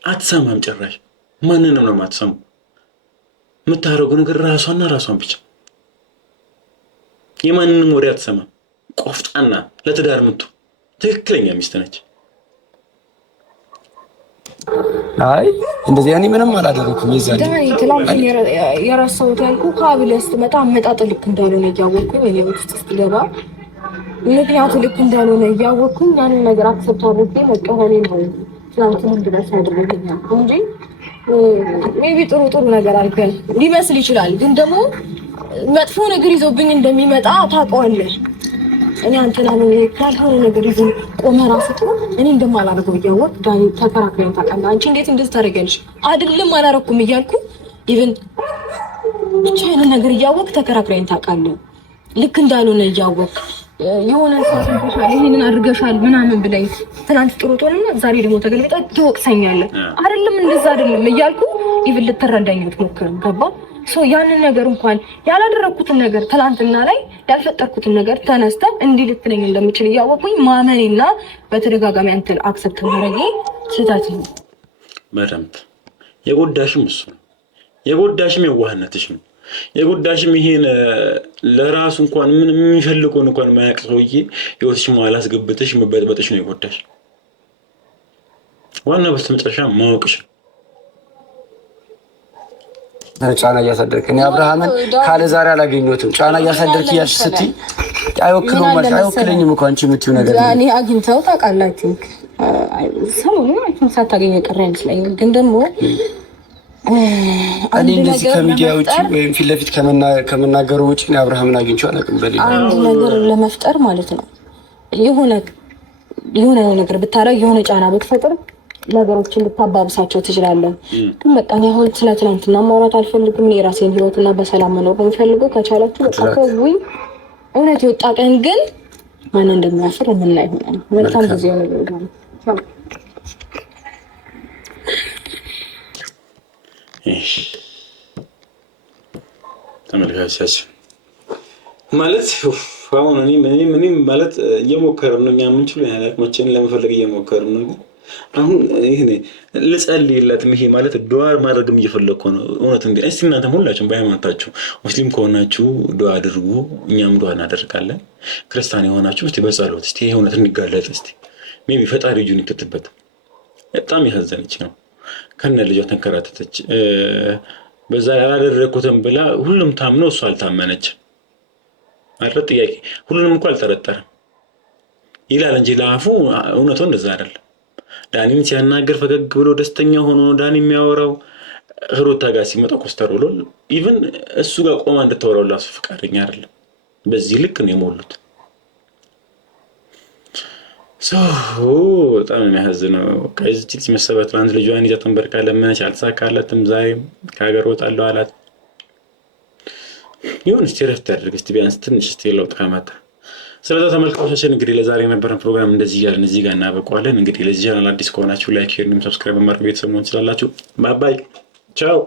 አትሰማም ጭራሽ። ማንንም ነው የማትሰማው። የምታደርገው ነገር ራሷና ራሷን ብቻ። የማንንም ወሬ አትሰማም። ቆፍጣና ለትዳር ምቱ ትክክለኛ ሚስት ነች። አይ እንደዚህ ያኔ ምንም አላደረኩም። ይዛል ዳኒ ትላንት የራስዎት ያልኩ ካብለስ መጣ መጣጥ ልክ እንዳልሆነ እያወቅኩኝ እኔ ውስጥ ስገባ ምክንያቱ ልክ እንዳልሆነ እያወቅኩኝ ያንን ነገር አክሰፕት አድርጌ መቀበሌ ነው ትላንት ምን ድረስ ያደረገኝ እንጂ ሜቢ ጥሩ ነገር አድርገን ሊመስል ይችላል። ግን ደግሞ መጥፎ ነገር ይዞብኝ እንደሚመጣ ታውቀዋለህ። እኔ አንተና ነው ካልሆነ ነገር ይዞ ቆመ ራስህ እኔ እንደማላደርገው እያወቅህ ዳኒ ተከራክረን ታውቃለህ። አንቺ እንዴት እንደዚህ ታደርጊያለሽ? አይደለም አላደረኩም እያልኩ ኢቭን ብቻ ያንን ነገር እያወቅህ ተከራክረን ታውቃለህ። ልክ እንዳልሆነ እያወቅህ የሆነ ሰው ይሄንን አድርገሻል ምናምን ብለኝ ትናንት ጥሩ ጦርና ዛሬ ደግሞ ተገልብጣ ትወቅሰኛለህ። አይደለም እንደዛ አይደለም እያልኩ ኢቭን ልትረዳኝ ብትሞክርም ገባ ያንን ነገር እንኳን ያላደረኩትን ነገር ትላንትና ላይ ያልፈጠርኩትን ነገር ተነስተ እንዲህ ልትለኝ እንደምችል እያወቅኩኝ ማመኔና በተደጋጋሚ አንተን አክሰፕት ማድረጌ ስህተት ነው። መረምት የጎዳሽም እሱ ነው። የጎዳሽም የዋህነትሽ ነው። የጎዳሽም ይሄን ለራሱ እንኳን ምን የሚፈልገውን እንኳን ማያውቅ ሰውዬ ህይወትሽ መሀል አስገብተሽ መበጥበጥሽ ነው የጎዳሽ። ዋና በስተመጨረሻ ማወቅሽ ነው። ጫና እያሳደርክ እኔ አብርሃምን ካለ ዛሬ አላገኘሁትም። ጫና እያሳደርክ እያልሽ ስትይ አይወክለኝም እኮ አንቺ የምትይው ነገር ነው። እኔ አግኝተው ታውቃላችሁ ሰሞኑን አንቺን ሳታገኘ ቀረ አይመስለኝም። ግን ደግሞ እኔ እንደዚህ ከሚዲያ ውጪ ወይም ፊት ለፊት ከመናገሩ ውጪ አብርሃምን አግኝቼው አላውቅም። በሌላ አንድ ነገር ለመፍጠር ማለት ነው የሆነ ነገር ብታረግ የሆነ ጫና ብትፈጥር ነገሮችን ልታባብሳቸው ትችላለህ። ግን በቃ እኔ አሁን ስለ ትናንትና ማውራት አልፈልግም። እኔ የራሴን ህይወትና በሰላም መኖር በምፈልገው ከቻላችሁ በቃ ተውኝ። እውነት የወጣ ቀን ግን ማን እንደሚያፍር የምናይ ይሆናል። መልካም ጊዜ ነው። ተመልካቾቻችን ማለት አሁን እኔም ማለት እየሞከርን ነው። እኛ የምንችለው ያህል አቅማችንን ለመፈለግ እየሞከርን ነው። ግን አሁን ይሄኔ ልጸልይላትም ይሄ ማለት ዱዓ ማድረግም እየፈለግኩ ነው። እውነት እንዴ እስቲ እናንተም ሁላችሁም በሃይማኖታችሁ ሙስሊም ከሆናችሁ ዱዓ አድርጉ፣ እኛም ዱዓ እናደርጋለን። ክርስቲያን የሆናችሁ እስቲ በጸሎት እስቲ ይሄ እውነት እንዲጋለጥ እስቲ ሜቢ ፈጣሪ እጁን ይከትበት። በጣም ያሳዘነች ነው። ከነ ልጇ ተንከራተተች። በዛ ያላደረኩትም ብላ ሁሉም ታምነው እሷ አልታመነች። አይደል ጥያቄ ሁሉንም እኮ አልጠረጠረም ይላል እንጂ ለአፉ እውነቱን እንደዛ አይደለም። ዳኒን ሲያናገር ፈገግ ብሎ ደስተኛ ሆኖ ዳኒ የሚያወራው ሩታ ጋር ሲመጣ ኮስተር ብሎ ኢቭን እሱ ጋር ቆማ እንድታወራው ላሱ ፈቃደኛ አይደለም። በዚህ ልክ ነው የሞሉት። በጣም የሚያሳዝነው ከዚህ ልጅ መሰበት ትናንት ልጇን ይዛ ተንበርካ ለመነች፣ አልተሳካላትም። ዛሬም ከሀገር ወጣለሁ አላት። ይሁን እስቲ ረፍት ያድርግ እስቲ ቢያንስ ትንሽ እስቲ ለውጥ ካመጣ። ስለዚህ ተመልካቾቻችን እንግዲህ ለዛሬ የነበረን ፕሮግራም እንደዚህ እያልን እዚህ ጋር እናበቀዋለን። እንግዲህ ለዚህ ቻናል አዲስ ከሆናችሁ ላይክ፣ ሼር፣ ሰብስክራይብ በማድረግ ቤተሰብ መሆን ትችላላችሁ። ባይ ባይ፣ ቻው።